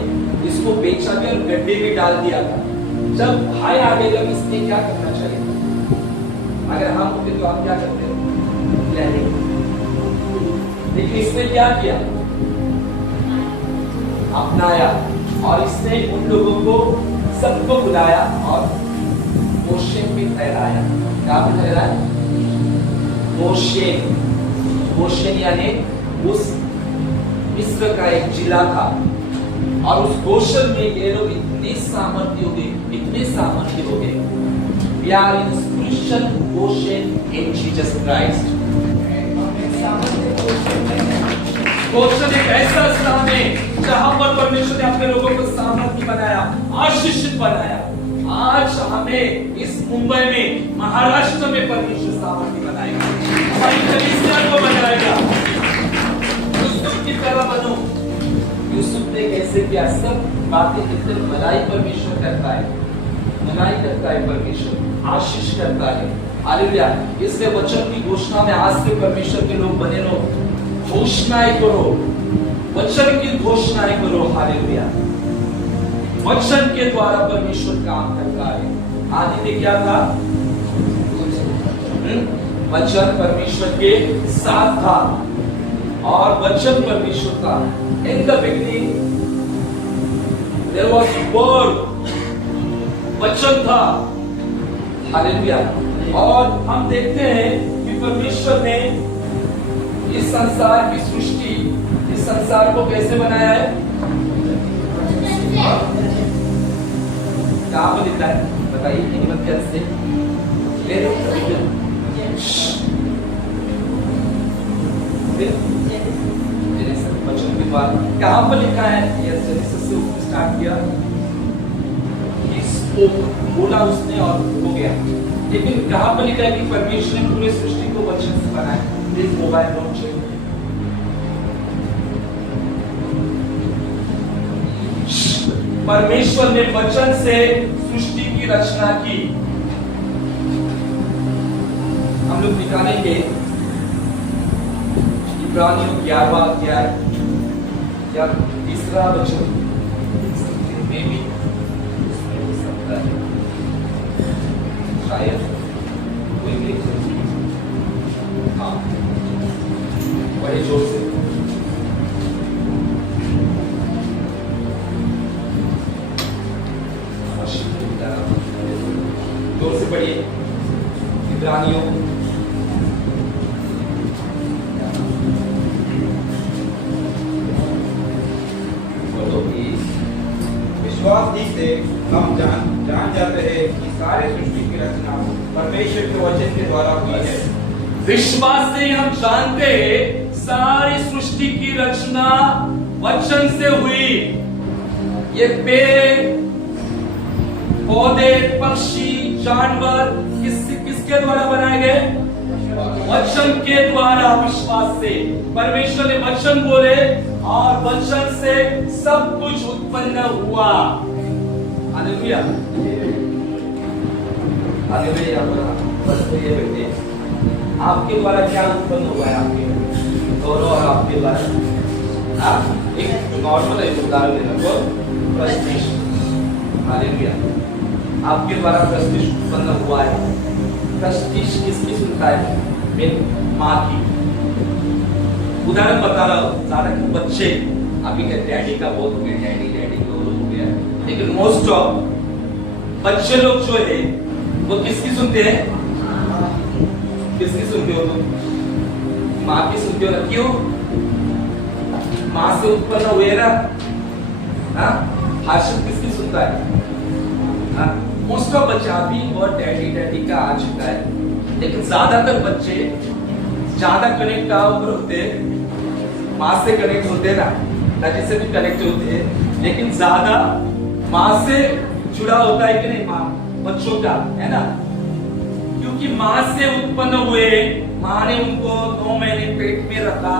इसको बेचा के और गड्ढे में डाल दिया था। जब भाई आ गए, जब इसने क्या करना चाहिए था? अगर हम होते तो आप क्या करते? लेकिन इसने क्या किया? अपनाया, और इसने उन लोगों को सबको बुलाया और गोशेन में ठहराया। क्या पे ठहराया? गोशेन। गोशेन यानी उस मिस्र का एक जिला था, और उस गोशेन में ये लोग इतने सामर्थ्य हो गए, इतने सामर्थ्य हो गए। We are in spiritual Goshen in Jesus Christ. गोशेन एक ऐसा स्थान है जहां पर परमेश्वर ने अपने लोगों को सामर्थ्य बनाया, आशीषित बनाया। आज हमें इस मुंबई में, महाराष्ट्र में परमेश्वर सामर्थ्य बनाएगा, हमारी कलीसिया को बनाएगा। यूसुफ की तरह बनो। यूसुफ ने कैसे किया? सब बातें कितने भलाई परमेश्वर करता है, भलाई करता है परमेश्वर, आशीष करता है। हालेलुया। इसलिए वचन की घोषणा में आज से परमेश्वर के लोग बने रहो, घोषणाएं करो, वचन की घोषणाएं करो। हालेलुया। वचन के द्वारा परमेश्वर काम करता है। आदि में क्या था? वचन परमेश्वर के साथ था और वचन परमेश्वर था। In the beginning there was word, वचन था। हालेलुया। और हम देखते हैं कि परमेश्वर ने इस संसार की सृष्टि, इस संसार को कैसे बनाया है? क्या लिखा है बताइए, हिम्मत कैसे वचन के बाद कहां पर लिखा है? जेनेसिस से स्टार्ट किया, बोला उसने और हो गया। लेकिन कहां पर लिखा है कि परमेश्वर ने पूरी सृष्टि को वचन से बनाया? Please mobile note check. परमेश्वर ने वचन से सृष्टि की रचना की। हम लोग निकालेंगे इब्रानियों 11वां अध्याय या 3रा वचन में भी शायद ले चलिए। हाँ, बड़े जोर से। जोर से पढ़िए। इब्रानियों विश्वास ही से हम जान जाते हैं कि सारे सृष्टि की रचना परमेश्वर के वचन के द्वारा हुई है। विश्वास से हम जानते हैं सारी सृष्टि की रचना वचन से हुई। ये पेड़ पौधे पक्षी जानवर किसके द्वारा बनाए गए? वचन के द्वारा। विश्वास से परमेश्वर ने वचन बोले और वचन से सब कुछ उत्पन्न हुआ। हालेलुया। आगे बढ़िए। बस ये बेटे, आपके द्वारा क्या उत्पन्न हुआ है? आपके गौरव और आपके द्वारा आप एक नॉर्मल एक उदाहरण देना को प्रस्टिश। हालेलुया। आपके द्वारा प्रस्टिश उत्पन्न हुआ है। प्रस्टिश किसकी सुनता है? मेरी माँ की। उदाहरण बता रहा हूँ। ज्यादातर बच्चे अभी कहते हैं डैडी का बहुत हो गया, डैडी का बहुत हो गया, लेकिन मोस्ट ऑफ बच्चे लोग जो है वो किसकी सुनते हैं? किसकी सुनते हो तुम? माँ की सुनते हो ना? क्यों? माँ से उत्पन्न हुए ना। हर्षद किसकी सुनता है? मोस्ट ऑफ बच्चा अभी और डैडी का आ चुका है, लेकिन ज्यादातर बच्चे ज्यादा कनेक्ट होते हैं माँ से कनेक्ट होते हैं ना, दादी से भी कनेक्ट होते हैं, लेकिन ज्यादा माँ से जुड़ा होता है कि नहीं? माँ बच्चों का है ना, क्योंकि माँ से उत्पन्न हुए। माँ ने उनको 9 महीने पेट में रखा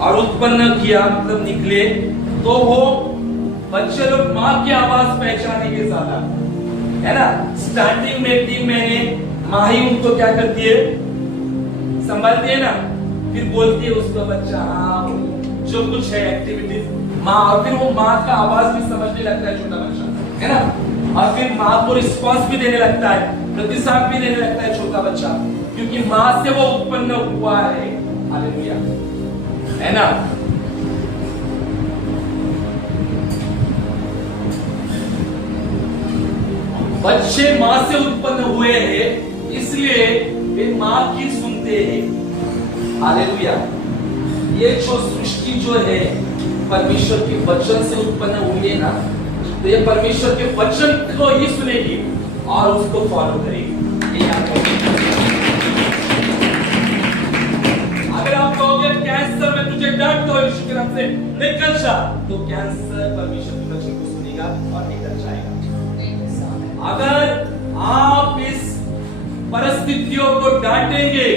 और उत्पन्न किया, मतलब निकले, तो वो बच्चे लोग माँ की आवाज पहचानेंगे ज्यादा, है ना। स्टार्टिंग में 3 महीने माँ ही उनको क्या करती है? संभालती है ना, फिर बोलती है उसका बच्चा हाँ जो कुछ है एक्टिविटीज माँ, और फिर वो माँ का आवाज भी समझने लगता है छोटा बच्चा, है ना। और फिर माँ को रिस्पॉन्स भी देने लगता है, प्रतिसाद भी देने लगता है छोटा बच्चा, क्योंकि माँ से वो उत्पन्न हुआ है। हालेलुया, है ना। बच्चे माँ से उत्पन्न हुए हैं, इसलिए वे माँ की सुनते हैं। हालेलुया। ये जो सृष्टि जो है परमेश्वर के वचन से उत्पन्न हुई है ना, तो ये परमेश्वर के वचन को ही सुनेगी और उसको फॉलो करेगी। ये याद रखिए। अगर आप कहोगे कैंसर में तुझे डर तो यीशु के नाम से निकल जा, तो कैंसर परमेश्वर के वचन को सुनेगा और निकल जाएगा। अगर आप इस परिस्थितियों को डांटेंगे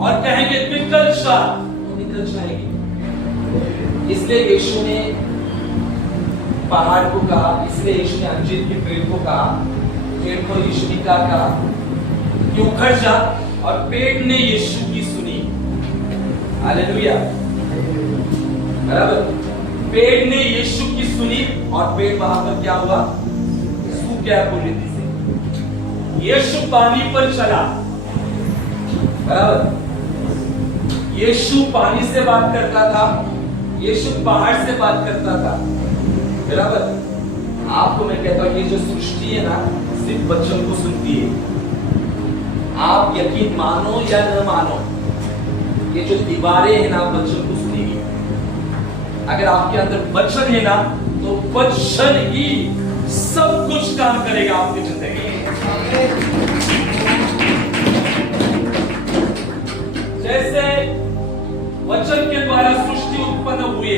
और कहेंगे निकल जा, तो निकल जाएगी। इसलिए यीशु ने पहाड़ को कहा, इसलिए यीशु ने अंजीर के पेड़ को कहा, पेड़ को यीशु ने क्या कहा कि उखड़ जा, और पेड़ ने यीशु की सुनी। हालेलुया, बराबर। पेड़ ने यीशु की सुनी और पेड़ वहां पर क्या हुआ? सूख गया पूरी रीति से। यीशु पानी पर चला, बराबर। यीशु पानी से बात करता था, यीशु पहाड़ से बात करता था, बराबर। आपको मैं कहता हूं ये जो सृष्टि है ना, सिर्फ वचन को सुनती है। आप यकीन मानो या न मानो, ये जो दीवारें हैं ना, वचन को सुनेगी। अगर आपके अंदर वचन है ना, तो वचन ही सब कुछ काम करेगा आपकी जिंदगी। जैसे वचन के द्वारा सृष्टि उत्पन्न हुई,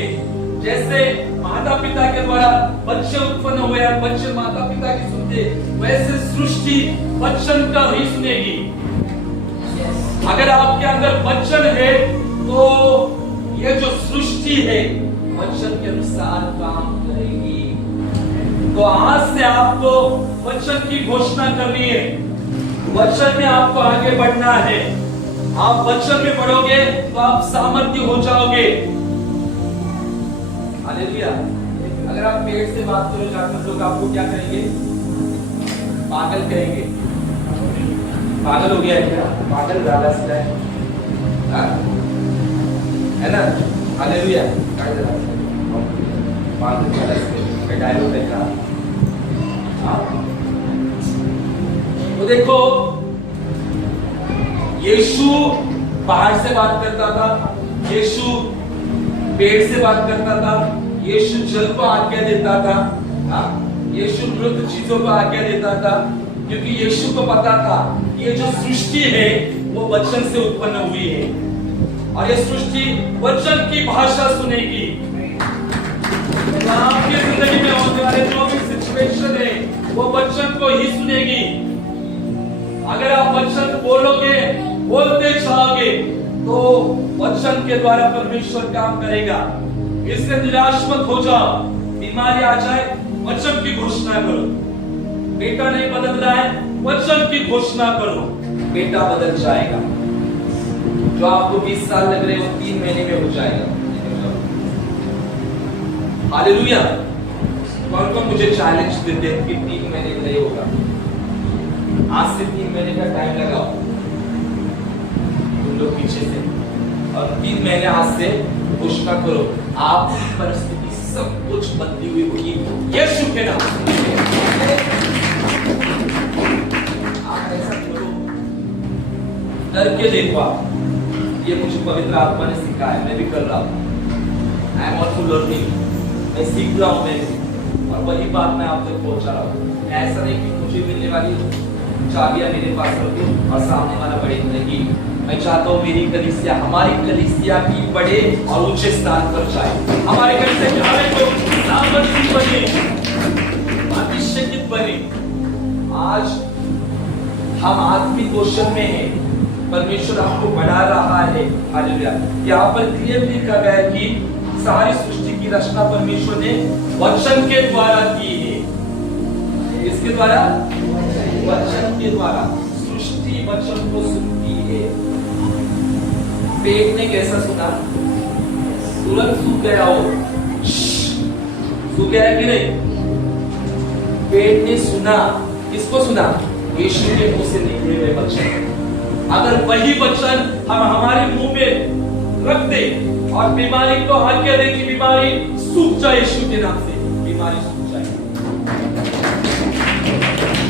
जैसे माता पिता के द्वारा बच्चे उत्पन्न हुए, बच्चे माता पिता की सुनते, वैसे सृष्टि वचन का ही सुनेगी। अगर आपके अंदर वचन है, तो ये जो सृष्टि है वचन के अनुसार काम करेगी। तो आज से आपको वचन की घोषणा करनी है, वचन में आपको आगे बढ़ना है। आप वचन में बढ़ोगे तो आप सामर्थ्य हो जाओगे। हालेलुया। अगर आप पेड़ से बात करो, जानवर लोग आपको क्या करेंगे? पागल कहेंगे। पागल हो गया है क्या? पागल ज्यादा सीधा है, हाँ? है ना? हालेलुया, काय जरा पागल ज्यादा सीधा है, डायलॉग देखा, हाँ? तो देखो, यीशु पहाड़ से बात करता था, यीशु पेड़ से बात करता था, यीशु जल को आज्ञा देता था, हाँ? यीशु मृत चीजों को आज्ञा देता था, क्योंकि यीशु को पता था ये जो सृष्टि है वो वचन से उत्पन्न हुई है और ये सृष्टि वचन की भाषा सुनेगी। तो आपकी जिंदगी में होने वाले जो भी सिचुएशन है वो वचन को ही सुनेगी। अगर आप वचन बोलोगे, बोलते जाओगे, तो वचन के द्वारा परमेश्वर काम करेगा। इससे निराश मत हो जाओ। बीमारी आ जाए, वचन की घोषणा करो। बेटा नहीं बदल रहा है, वचन की घोषणा करो, बेटा बदल जाएगा। जो आपको 20 साल लग रहे हो 3 महीने में हो जाएगा। हालेलुया। कौन कौन मुझे चैलेंज देते हैं कि 3 महीने नहीं होगा? आज से 3 महीने का टाइम लगाओ तुम लोग पीछे से, और 3 महीने आज से घोषणा करो, आपकी परिस्थिति सब कुछ बदली हुई होगी यीशु के नाम से। आप ऐसा करो, करके देखो। ये मुझे पवित्र आत्मा ने सिखाया, मैं भी कर रहा हूँ। आई एम ऑल्सो लर्निंग, मैं सीख रहा हूँ, मैं और वही बात मैं आप तक पहुंचा रहा हूँ। ऐसा नहीं कि मुझे मिलने वाली चाबियां मेरे पास रखो और सामने वाला बड़े नहीं। मैं चाहता हूँ मेरी कलीसिया, हमारी कलीसिया की बड़े और ऊंचे स्थान पर जाए। हमारे कलीसिया की हमें को नामर्दी बने, अभिषेकित बने। आज हम आत्मिक पोषण में हैं, परमेश्वर आपको बढ़ा रहा है। हालेलुया। यहाँ पर क्लियर लिखा गया है कि सारी सृष्टि की रचना परमेश्वर ने वचन के द्वारा की है। इसके द्वारा, वचन के द्वारा। सृष्टि वचन को सुनती है। पेड़ ने कैसा सुना? तुरंत सूख गया हो, सूख गया है कि नहीं? पेड़ ने सुना, किसको सुना? यीशु के मुंह से निकले हुए वचन। अगर वही वचन हम हमारे मुंह में रख दे और बीमारी को आज्ञा दे कि बीमारी सूख जाए, यीशु के नाम से बीमारी सूख जाए,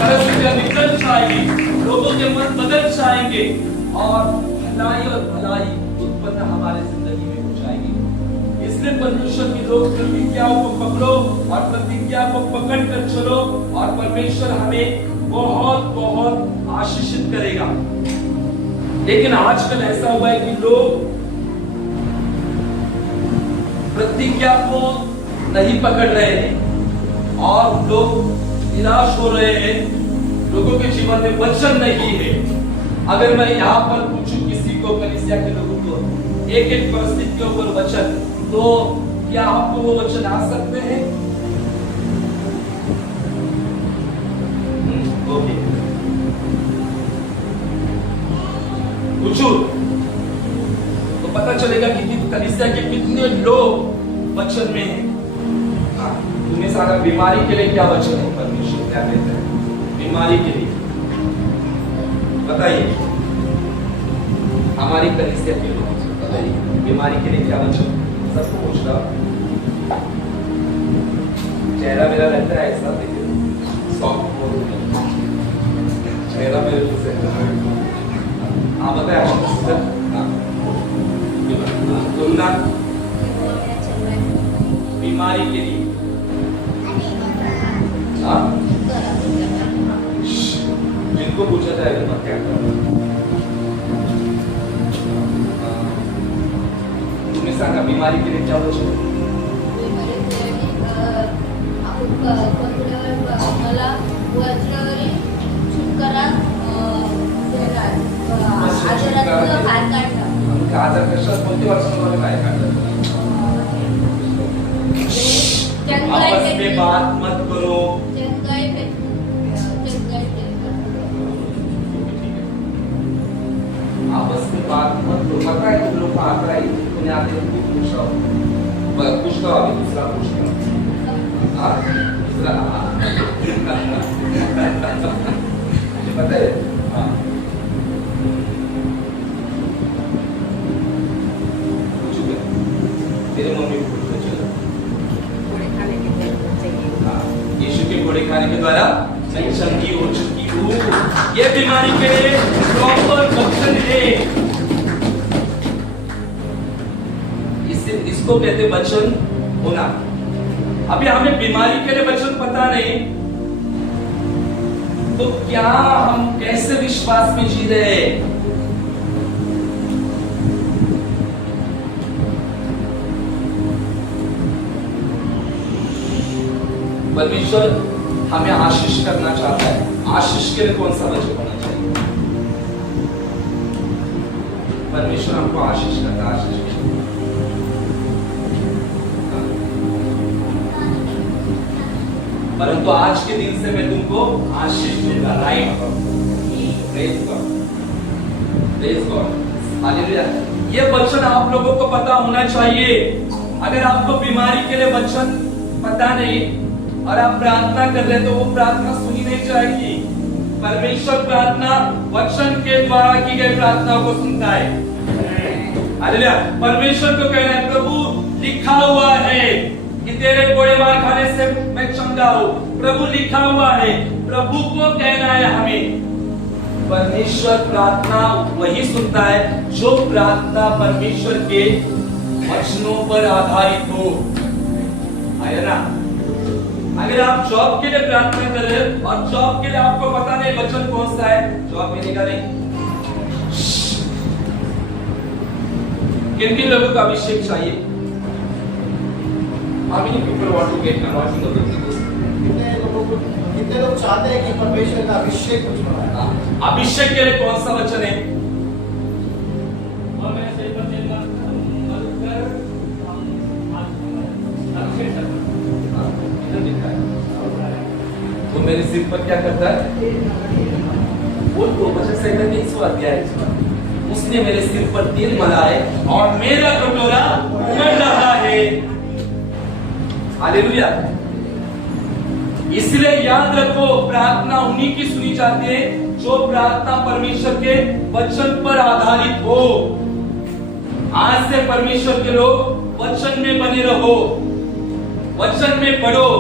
परिस्थितियां निकल जाएगी, लोगों के मन बदल जाएंगे और भलाई और भलाई उत्पन्न हमारे जिंदगी में हो जाएगी। इसलिए परमेश्वर की लोग प्रतिज्ञाओं को पकड़ो और प्रतिज्ञा को पकड़ कर चलो और परमेश्वर हमें बहुत बहुत आशीषित करेगा। लेकिन आजकल ऐसा हुआ है कि लोग प्रतिज्ञा को नहीं पकड़ रहे हैं और लोग निराश हो रहे हैं। लोगों के जीवन में वचन नहीं है। अगर मैं यहाँ पर पूछूं किसी को, कलीसिया के लोगों को, एक एक परिस्थिति के ऊपर वचन, तो क्या आपको वो वचन आ सकते हैं? ओके, पूछो तो पता चलेगा कि कलीसिया के कितने लोग वचन में हैं। तुम्हें सारा बीमारी के लिए क्या वचन है? परमेश्वर क्या कहता है बीमारी के लिए? बताइए, हमारी कलीसिया के लोग बताइए बीमारी के लिए क्या वचन? सबको पूछ रहा, चेहरा मेरा रहता है ऐसा, देखिए सॉफ्ट चेहरा मेरे को से। हाँ बताए तुमना बीमारी के लिए, हाँ जिनको पूछा जाएगा मत क्या तुम्हें सांगा बीमारी के लिए क्या वचन? मला वज्रावरी छुटकारा आजारातून बाहेर काढलं. आजार कशात कोणत्या वर्षामध्ये बाहेर काढलं? आपस में बात मत करो. आपस में बात मत करो. पता है तुम लोग आकर आई तुमने आते हो पूछ रहा हूँ, पूछ रहा हूँ, दूसरा पूछ रहा हूँ, हाँ दूसरा पता है, हाँ द्वारा मैं चंगी हो चुकी हूँ। ये बीमारी के लिए प्रॉपर वचन है। इसको कहते वचन होना। अभी हमें बीमारी के लिए वचन पता नहीं, तो क्या हम कैसे विश्वास में जी रहे हैं? परमेश्वर हमें आशीष करना चाहता है। आशीष के लिए कौन सा वचन होना चाहिए? परमेश्वर हमको आशीष करता है। आशीष परंतु आज के दिन से मैं तुमको आशीष दूंगा। Right, praise God, praise God, hallelujah. ये वचन आप लोगों को पता होना चाहिए। अगर आपको बीमारी के लिए वचन पता नहीं और आप प्रार्थना कर रहे तो वो प्रार्थना सुनी नहीं जाएगी। परमेश्वर प्रार्थना वचन के द्वारा की गई प्रार्थना को सुनता है। हालेलुया। परमेश्वर को कहना है, प्रभु लिखा हुआ है कि तेरे कोड़े मार खाने से मैं चंगा हूं। प्रभु लिखा हुआ है। प्रभु को कहना है हमें। परमेश्वर प्रार्थना वही सुनता है जो प्रार्थना परमेश्वर के वचनों पर आधारित हो। आया ना? अगर आप जॉब के लिए प्रार्थना कर रहे हो और जॉब के लिए आपको पता नहीं वचन कौन सा है, जॉब मिलेगा नहीं। किन लोगों का अभिषेक चाहिए? कितने लोग चाहते हैं कि परमेश्वर का अभिषेक कुछ हो? अभिषेक के लिए कौन सा वचन है? तो मेरे सिर पर क्या करता है? वो तो वचन से 300 अध्याय है। उसने मेरे सिर पर तेल मला है और मेरा कटोरा उमड़ रहा है। हालेलुया। इसलिए याद रखो, प्रार्थना उन्हीं की सुनी जाती है जो प्रार्थना परमेश्वर के वचन पर आधारित हो। आज से परमेश्वर के लोग वचन में बने रहो, वचन में पढ़ो,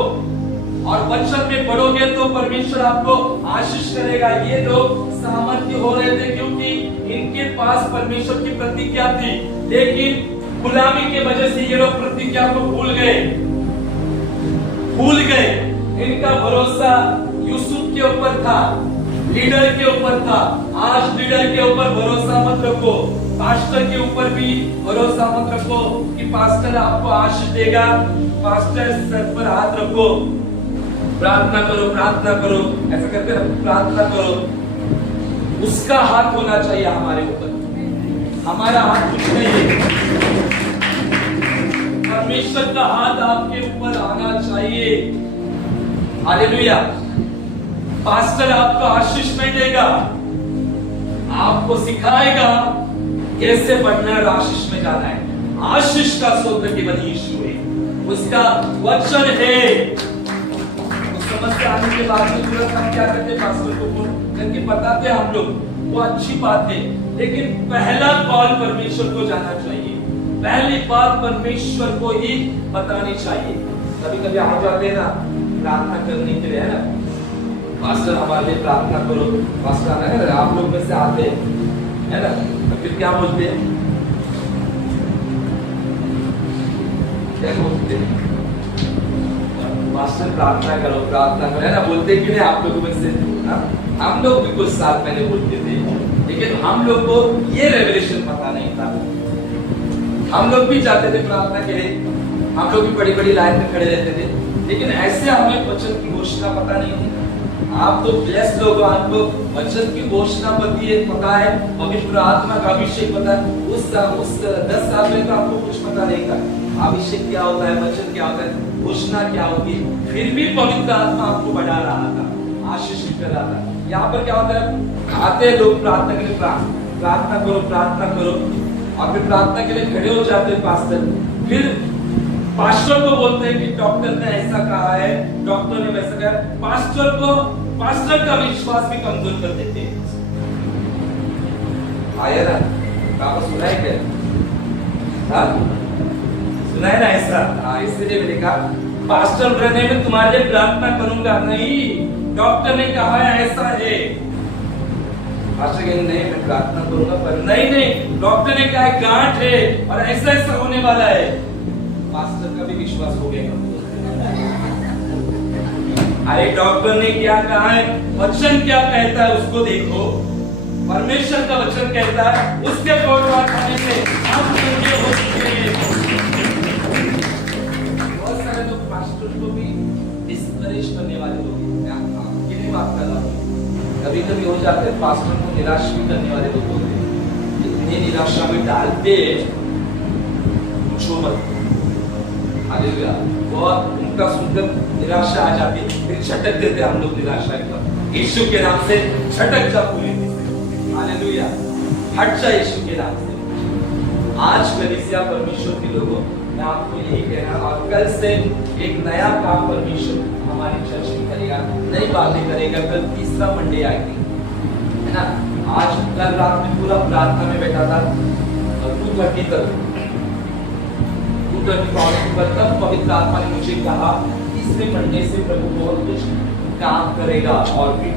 और वचन में पढ़ोगे तो परमेश्वर आपको आशीष करेगा। ये लोग सामर्थ्य हो रहे थे क्योंकि इनके पास परमेश्वर की प्रतिज्ञा थी, लेकिन गुलामी के वजह से ये लोग प्रतिज्ञा को भूल गए। इनका भरोसा यूसुफ के ऊपर था, लीडर के ऊपर था। आज लीडर के ऊपर भरोसा मत रखो, पास्टर के ऊपर भी भरोसा मत रखो कि पास्टर आपको आशीष देगा। पास्टर सर पर हाथ रखो, प्रार्थना करो, प्रार्थना करो, ऐसा करते हैं, प्रार्थना करो। उसका हाथ होना चाहिए हमारे ऊपर, हमारा हाथ कुछ नहीं है। परमेश्वर का हाथ आपके ऊपर आना चाहिए। हालेलुया। पास्टर आपको आशीष नहीं देगा, आपको सिखाएगा कैसे बढ़ना है, आशीष में जाना है। आशीष का स्रोत केवल यीशु है, उसका वचन है। समस्या आने के बाद में तुरंत हम क्या करते, पास्टर को फोन करके बताते हम लोग, वो अच्छी बात है, लेकिन पहला कॉल परमेश्वर को जाना चाहिए। पहली बात परमेश्वर को ही बतानी चाहिए। कभी कभी आ जाते हैं ना प्रार्थना करने के लिए, है ना, पास्टर हमारे लिए प्रार्थना करो, पास्टर है ना, आप लोग में से आते है ना, तो फिर क्या बोलते हैं, क्या बोलते हैं, पास्टर प्रार्थना करो, प्रार्थना करो, है ना, बोलते कि नहीं आप लोगों में से? हम लोग भी कुछ साल पहले बोलते थे, लेकिन हम लोग को ये रेवलेशन पता नहीं था। हम लोग भी जाते थे प्रार्थना के लिए, हम लोग भी बड़ी बड़ी लाइन में खड़े रहते थे, लेकिन ऐसे हमें वचन की घोषणा पता नहीं थी। आप तो ब्लेस लोग, आपको वचन की घोषणा पता है, पवित्र आत्मा का अभिषेक पता है। उस 10 साल में तो आपको कुछ पता नहीं था, अभिषेक क्या होता है, वचन क्या होता है, घोषणा क्या होती है। फिर भी पवित्र आत्मा आपको बढ़ा रहा था, आशीषित कर रहा था। यहाँ पर क्या होता है, आते लोग प्रार्थना के लिए, प्रार्थना करो, प्रार्थना करो, और फिर प्रार्थना के लिए खड़े हो जाते हैं पास्टर। फिर पास्टर को बोलते हैं कि डॉक्टर ने ऐसा कहा है, डॉक्टर ने वैसा कहा। पास्टर का विश्वास भी कमजोर कर देते हैं। आया ना, आपको सुना है क्या? हाँ, सुना है ना ऐसा? हाँ, इसलिए मैंने कहा पास्टर ब्रदर मैं तुम्हारे लिए प्रार्थना करूंगा, नहीं, डॉक्टर ने कहा है ऐसा है। पास्टर कहेंगे नहीं मैं प्रार्थना करूंगा, पर नहीं, डॉक्टर ने कहा है गांठ है और ऐसा ऐसा होने वाला है। पास्टर का भी विश्वास हो गया। अरे डॉक्टर ने क्या कहा है, वचन क्या कहता है उसको देखो। परमेश्वर का वचन कहता है उसके बोलबाला खाने से हम धन्य हो चुके हैं। बहुत सारे लोग पास्टर को भी डिस्करेज करने वाले लोग हैं। कितनी बात कर रहा हूँ, कभी कभी हो जाते हैं पास्टर को निराश भी करने वाले लोग होते हैं। इतनी निराशा में डालते पूछो मत। हालेलुया, बहुत उनका सुनकर निराशा आ जाती है, फिर छटक देते हम लोग निराशा पर। यीशु के नाम से छटक जा पूरी। हालेलुया, हट जा यीशु के नाम से। आज कलीसिया परमेश्वर के लोगों, मैं आपको यही कहना, और कल से एक नया काम परमेश्वर हमारी चर्च में करेगा, नई बातें करेगा। कल तीसरा मंडे आएगी, है ना। आज कल रात में पूरा प्रार्थना में बैठा था, 2:30 तक, 2:30 पर तब पवित्र आत्मा ने मुझे कहा तीसरे मंडे से प्रभु बहुत कुछ काम करेगा और भी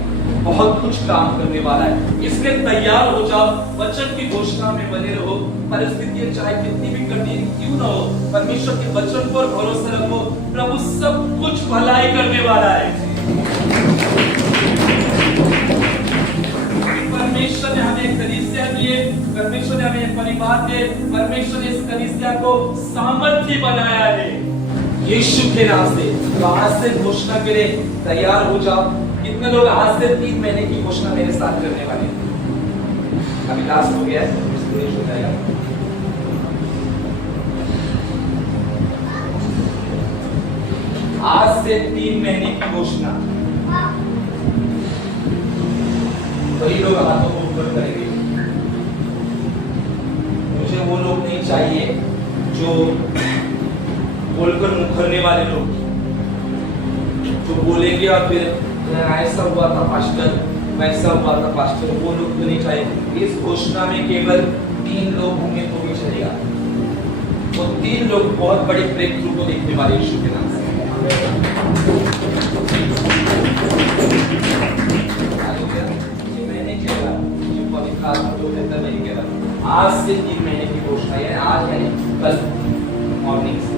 बहुत कुछ काम करने वाला है। इसके तैयार हो जाओ, वचन की घोषणा में बने रहो। परिस्थितियां चाहे कितनी भी कठिन क्यों ना हो, परमेश्वर के वचन पर भरोसा रखो। प्रभु सब कुछ भलाई करने वाला है। परमेश्वर ने हमें कलीसिया दिए, परमेश्वर ने हमें परिवार दिए, परमेश्वर ने इस कलीसिया को सामर्थ्य बनाया है यीशु के नाम से। तो आज से घोषणा के लिए तैयार हो जाओ। कितने लोग आज से 3 महीने की घोषणा मेरे साथ करने वाले हैं? अभी लास्ट हो गया है, हो जाएगा। आज से 3 महीने की घोषणा। वही लोग हाथों को ऊपर करेंगे। मुझे वो लोग नहीं चाहिए जो बोलकर मुखरने वाले लोग, जो बोलेंगे और फिर ऐसा हुआ था पास्टर, वैसा हुआ था पास्टर, वो लोग तो नहीं चाहिए। इस घोषणा में केवल 3 लोग होंगे तो भी चलेगा। वो 3 लोग बहुत बड़े ब्रेक थ्रू को देखने वाले यीशु के नाम से। मैंने कहा पवित्र आत्मा जो कहता है मैं कह रहा हूँ, आज से 3 महीने की घोषणा है। आज यानी कल मॉर्निंग से।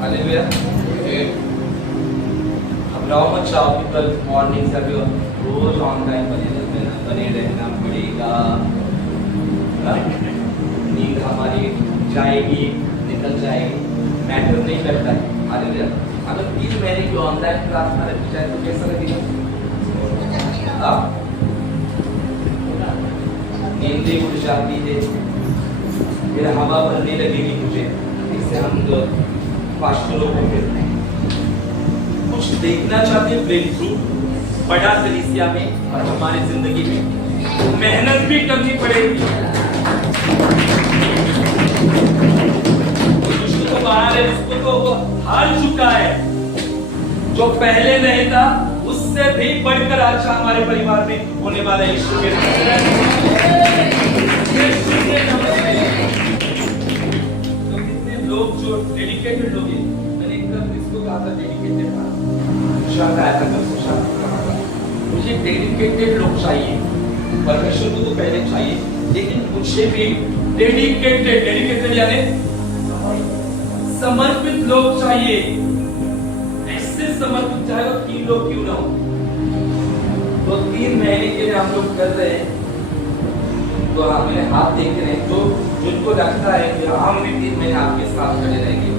हालेलुया। घबराओ मत, चाहो कि कल मॉर्निंग से अभी रोज ऑन टाइम बने रहना पड़ेगा। नींद हमारी जाएगी, निकल जाएगी, मैटर नहीं करता है। हालेलुया। अगर 3 महीने की ऑनलाइन प्रार्थना रखी जाए तो कैसा लगेगा? नींद उड़ जाती है, फिर हवा भरने लगेगी मुझे। इससे हम पास्टर लोग हैं, कुछ देखना चाहते हैं ब्रेक थ्रू बड़ा कलीसिया में और हमारी जिंदगी में, मेहनत भी करनी पड़ेगी। उसको तो बाहर है, उसको तो हार चुका है। जो पहले नहीं था उससे भी बढ़कर अच्छा हमारे परिवार में होने वाला यीशु के नाम से। तो कितने लोग जो डेडिकेटेड लोग हैं, मैंने एकदम इसको कहा था डेडिकेटेड, मुझे डेडिकेटेड लोग चाहिए। परमेश्वर को तो पहले चाहिए, लेकिन मुझे भी डेडिकेटेड यानी समर्पित लोग चाहिए। ऐसे समर्पित चाहे वो 3 लोग क्यों ना हो। तो 3 महीने के लिए हम लोग कर रहे हैं। तो हमें हाथ देख रहे हैं, तो जिनको लगता है कि हम भी 3 महीने आपके साथ खड़े रहेंगे।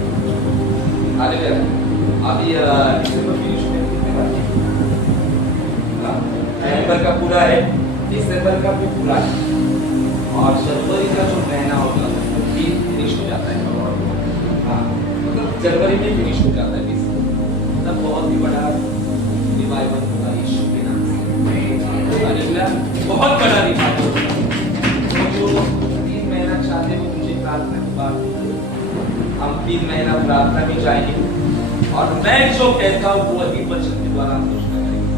अभी दिसंबर की नवंबर का पूरा है, दिसंबर का भी पूरा है, और जनवरी का जो महीना होगा वो भी फिनिश हो जाता है। मतलब जनवरी में फिनिश हो जाता है। तब बहुत ही बड़ा रिवाइवल होगा यीशु के नाम से। हालेलुया, बहुत बड़ा रिवाइवल होगा। जो 3 महीना चाहते हैं वो मुझे प्रार्थना के बाद हम 3 महीना प्रार्थना में जाएंगे, और मैं जो कहता हूँ वही वचन के द्वारा हम घोषणा करेंगे।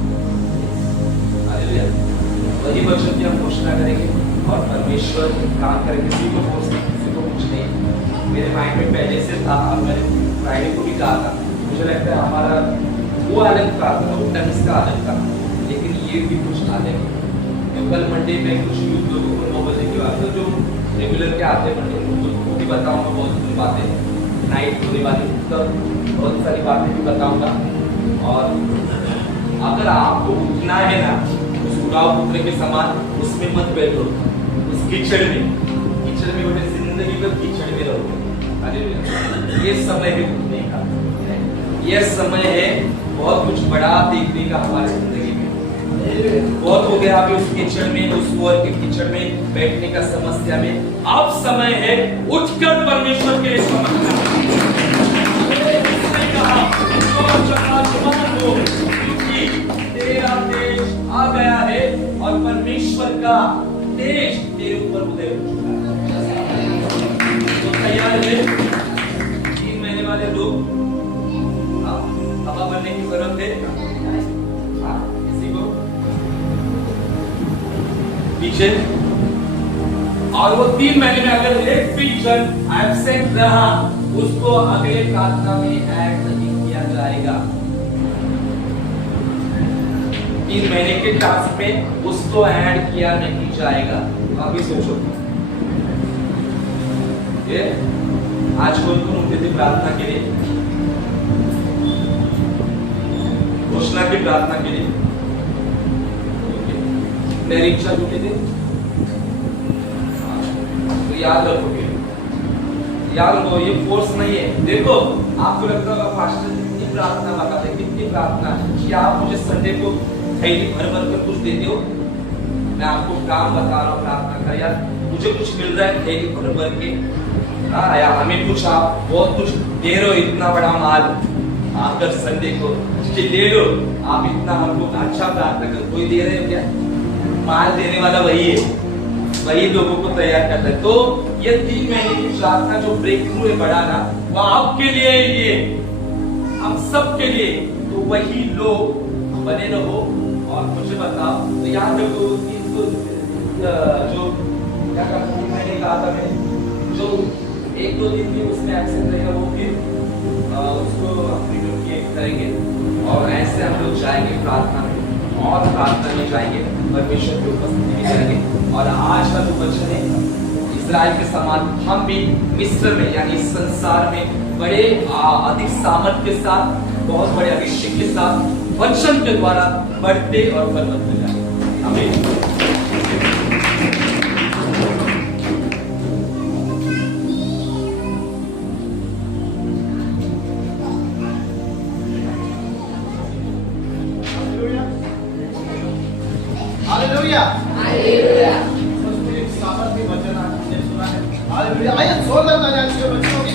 हालेलुया, वही वचन की हम घोषणा करेंगे और परमेश्वर काम करेंगे। किसी को कुछ नहीं। मेरे माइंड में पहले से था और मैंने फ्राइडे को भी कहा था, मुझे लगता है हमारा वो अलग था, वो टर्म्स का अलग था, लेकिन ये भी कुछ अलग है। तो कल मंडे में कुछ यूथ लोगों को 9 बजे की बात है, जो रेगुलर के आते हैं मंडे उनको भी बताऊंगा बहुत सारी बातें, नाइट होने वाली तो बहुत सारी बातें भी बताऊंगा। और अगर आपको उठना है ना उस उड़ाव पुत्र के समान, उसमें मत बैठो, उस कीचड़ में बैठे जिंदगी भर कीचड़ में रहोगे। अरे ये समय है उठने का, ये समय है बहुत कुछ बड़ा देखने का हमारी जिंदगी में। बहुत हो गया अभी उस कीचड़ में, उस कुआं के कीचड़ में बैठने का समस्या में। अब समय है उठकर परमेश्वर के लिए समझना। उसने कहा तो जवान हो, क्योंकि तेरा तेज आ गया है और परमेश्वर का तेज तेरे ऊपर उदय हो चुका है। तो तैयार है 3 महीने वाले लोग, हवा भरने की जरूरत है किसी को पीछे। और वो 3 महीने में अगर एक भी जन एब्सेंट रहा उसको अगले प्रार्थना में ऐड नहीं किया जाएगा। 3 महीने के टास्क में उसको ऐड किया नहीं जाएगा। अभी सोचो, ये आज कौन कौन उठते थे प्रार्थना के लिए, घोषणा की प्रार्थना के लिए, मेरी इच्छा उठे थे, तो याद रखोगे, याद रखो ये फोर्स नहीं है। देखो आपको लगता होगा पास्टर कितनी प्रार्थना बताते, कितनी प्रार्थना, क्या आप मुझे संडे को थैली भर भर कर कुछ देते हो? मैं आपको काम बता रहा हूँ, प्रार्थना कर यार, मुझे कुछ मिल रहा है थैली भर भर के। हाँ यार, हमें कुछ आप बहुत कुछ दे रहे हो, इतना बड़ा माल आकर संडे को कि ले लो, आप इतना हमको अच्छा प्रार्थना कर, कोई दे रहे हो क्या? माल देने वाला वही है, वही लोगों को तैयार करता है। तो ये 3 महीने की प्रार्थना जो ब्रेक थ्रू है बड़ा ना, वो आपके लिए, ये हम सब के लिए। तो वही लोग बने रहो और मुझे बताओ। तो याद रखो जो क्या करता हूँ, मैंने कहा था मैं जो 1-2 दिन भी उसमें एब्सेंट रहेगा वो फिर उसको अपनी करेंगे। और ऐसे हम लोग जाएंगे प्रार्थना में और प्रार्थना में जाएंगे, परमेश्वर की उपस्थिति में जाएंगे। और आज का जो वचन है, इस्राएल के समान हम भी मिस्र में यानी संसार में बड़े अधिक सामर्थ के साथ, बहुत बड़े अभिषेक के साथ वचन के द्वारा बढ़ते और बलवंत जाएंगे। आमीन। Hallelujah, hallelujah. मुझे एक सामर्थ्य वचन आपने सुना है। हालेलुया, आइए जोरदार तालियां दीजिए बच्चों की।